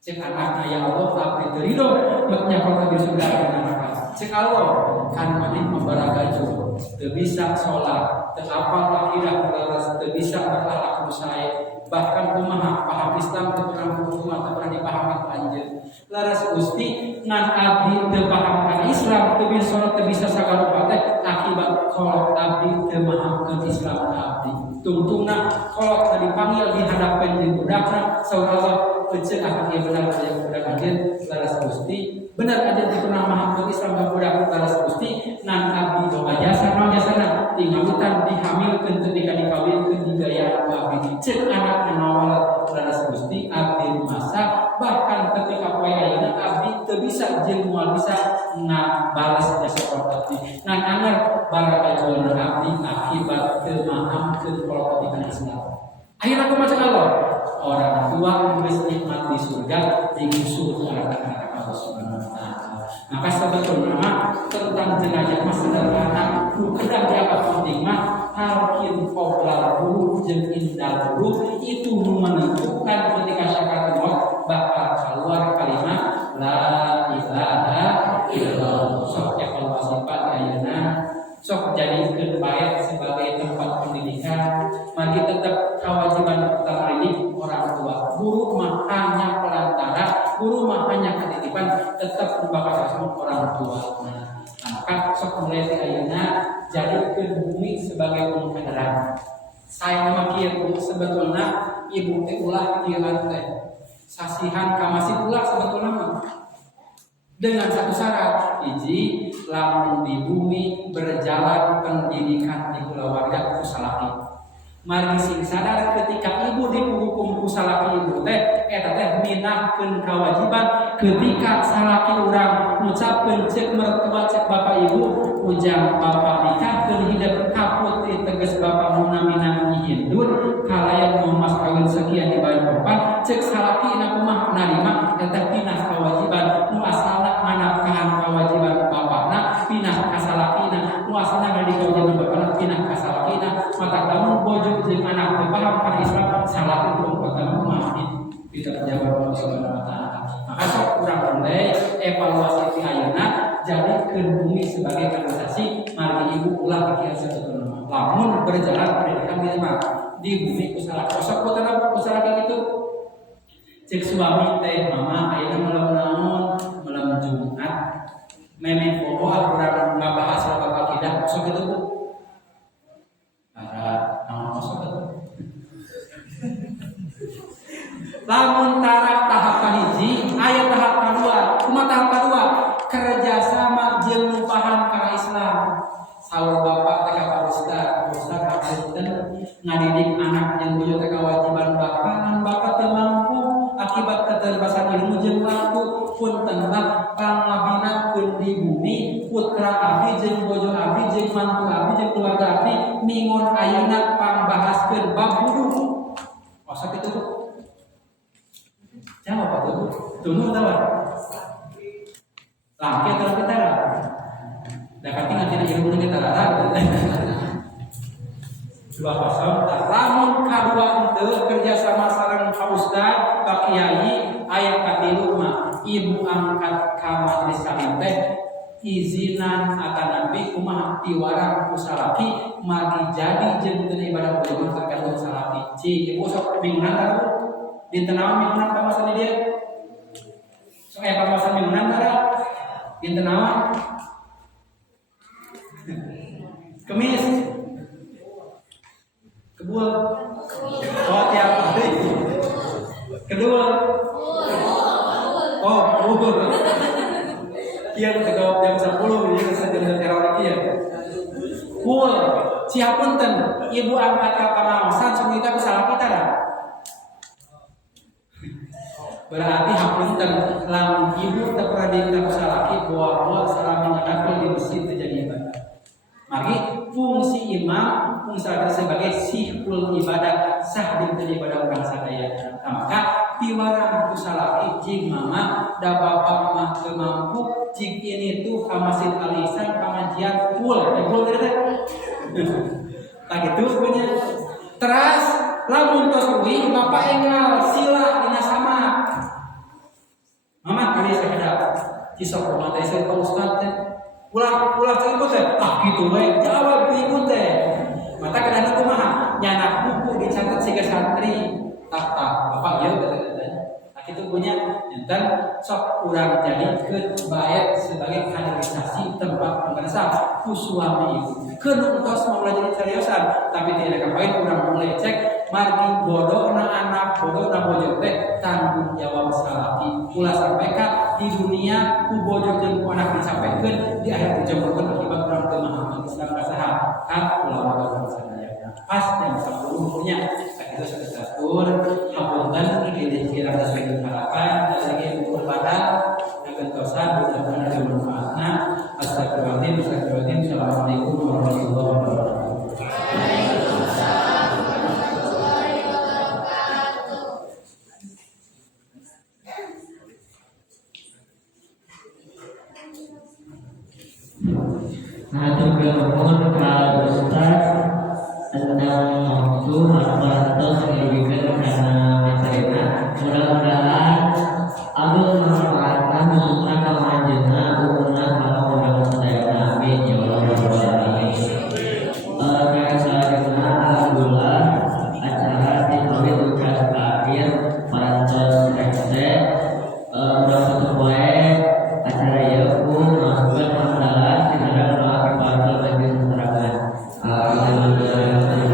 cek anaknya ya Allah abdi teu ridho maknya kalau dari surga ada neraka cek Allah kan maneh membara gaju teu bisa salat teu apal akidah leres teu bisa berakhlak musae bahkan kumaha paham Islam teu pernah hukum atau pernah dipahami anjeun laras Gusti ngan abdi teu paham kana Islam teu bisa salat teu bisa sagarupa teh akibat kolot abdi teu mahamkeun Islam abdi tungtungna kolot tadi dipanggil dihadapkeun jeung budakna saurang eceuk akan ieu benar aya budak anjeun laras Gusti benar aja di pernah mahamkeun Islam ka budak laras Gusti nan abdi doa jasa naon jasana tinggalutan dihamilkeun teu dikawinkeun digaya abdi ceuk anak nawal laras Gusti abdi masa bahkan ketika poe ayeuna abdi teu bisa jeung moal bisa ngabalas jasa abdi ngan anger barakajuan abdi akibat teu mahamkeun kolot di Islam akhirna kumaha Allah orang tua geus nikmat di surga digusuh ke neraka Allah Subhanahu wa taala maka sebetulnya tentang jenazah mah sederhana kedah diapa penting mah talqin qobla wudu jeung indal wudu itu menentukan ketika syakarat maut bakal keluar kalimat la ilaha illallah sok evaluasi Pak ayeuna sok jadikeun bae sebagai tempat pendidikan mari tetap kewajiban pertama ini orang tua guru mah hanya pelantara guru mah hanya ketitipan tetap bakal sama orang tua maka sok mulai di ayeuna jadikeun bumi sebagai pengkaderan saya nama kieu sebetulna ibu teh ulah kieu teh sasihan ka masih ulah sebetulna mah dengan satu syarat hiji lamun di bumi berjalan pendidikan di keluarga kusalaki mari sing sadar ketika ibu dihukum kusalaki ibu teh eta teh minahkeun kewajiban ketika salaki urang ngucapkeun ceuk mertua ceuk bapak ibu ujang bapak nikahkeun hideung kaput tegas bapak mun minang hindun kalayan mau mas kawin sekian di bae perpan ceuk salaki na kumaha narima eta pinah kewajiban nu asalna manafkahan kewajiban bapakna pinah ka salakina nu asalna ngadi kewajiban bapakna pinah ka salakina mata kamu bojo jeung anak teu paham kana Islam salah hukum pertama mah tidak jawab Allah Subhanahu wa taala maka sok urang mulai evaluasi ti ayeuna jadikeun bumi sebagai kanalisasi mari ibu ulah pikiran sebetulna lamun berjalan pendidikan di mana di bumi usaha kosok putra usaha kayak gitu cek suami teh mama ayeuna malam naon malam Jumat memang bobo urang ngabahas soal akidah kosok itu Bu naon kosok itu lamun tarak tahap putra abdi jeung bojo abdi jeung mantu abdi jeung keluarga abdi ningon ayeuna pangbahaskeun bab wudu. Masa kitu Bu? Jawab apa tuh? Tunggu tawa. Laki atau kita lah? Dah kati nganti ilmu kita lah. Dua kosong. Lamun kadua henteu kerja sama sareng Pak Ustad, Pak Kiai, aya katilu mah ibu angkat ka majelis salim teh izinan akan nabi kumaha piwarang ku salaki magi jadi jeung teu ibadah kudu tergantung salaki. Cik ibu sok mingguan tah dinten naon mingguan pamasan dia? Sok aya pamasan mingguan tah? Dinten naon? Kemis. Kedua. Oh tiap hari. Kedua. Oh, Kieu tegap jam 10 ieu sajeuna terawih kieu. Hul, siapunten ibu angkat ka panaosan sumita ku salaki tara. Berarti hapunten lamun ibu teu pernah diinta ku salaki bawa salami ngadakeun di masjid teu jadi ibadah. Mari fungsi imam fungsi sebagai sihul ibadah sah dinten ibadah urang sadaya. Maka piwarang ku salaki jing mama da bapak mah teu mampu jing ini tuh ka Masjid Al-Ihsan pengajian full teh. Tak gitu punya. Teras lamun tos kuwi bapak enggal sila dina sama. Mama kali sakedap. Kisah rumah teh Pak Ustad teh. Ulah cerita teh. Ah kitu we jawab ibu teh. Mata kadang kumaha? Nyanak buku dicatat siga santri. Tak bapak ieu teh. Itu punya enten sok urang jadi kebayat sebagai kaderisasi tempat pengerasa ku suami ibu. Keun tos mau jadi seriusan tapi tidak kapain urang mulai cek margi bodohna anak bodohna bojo teh tanggung jawab salaki. Ulah sampaikan di dunia ku bojo jeung ku anak disampaikan di akhir dijemputkeun akibat urang teu memahami Islam kasaha kan ulama urang sadaya. Pas jam 10 umurnya itu sekesatur hapunten dikira sesuai harapan dari umur pada kegentosan mudah-mudahan ada manfaatna. Astagfirullahaladzim. Assalamualaikum warahmatullahi wabarakatuh. Hatur nuhun ka Ustaz tentang waktu atau pendidikan karena materina. Mudah-mudahan abdul manfaatkan khususnya kemajuan umumnya kalau orang sadaya. Amin ya rabbal alamin. Kayak selanjutnya alhamdulillah acara ditawid ukas akhir pantos rekse udah tutup wae acara ieu ku masukkeun hamdalah tindakan doa kepada bagi masyarakat. Assalamualaikum warahmatullahi wabarakatuh.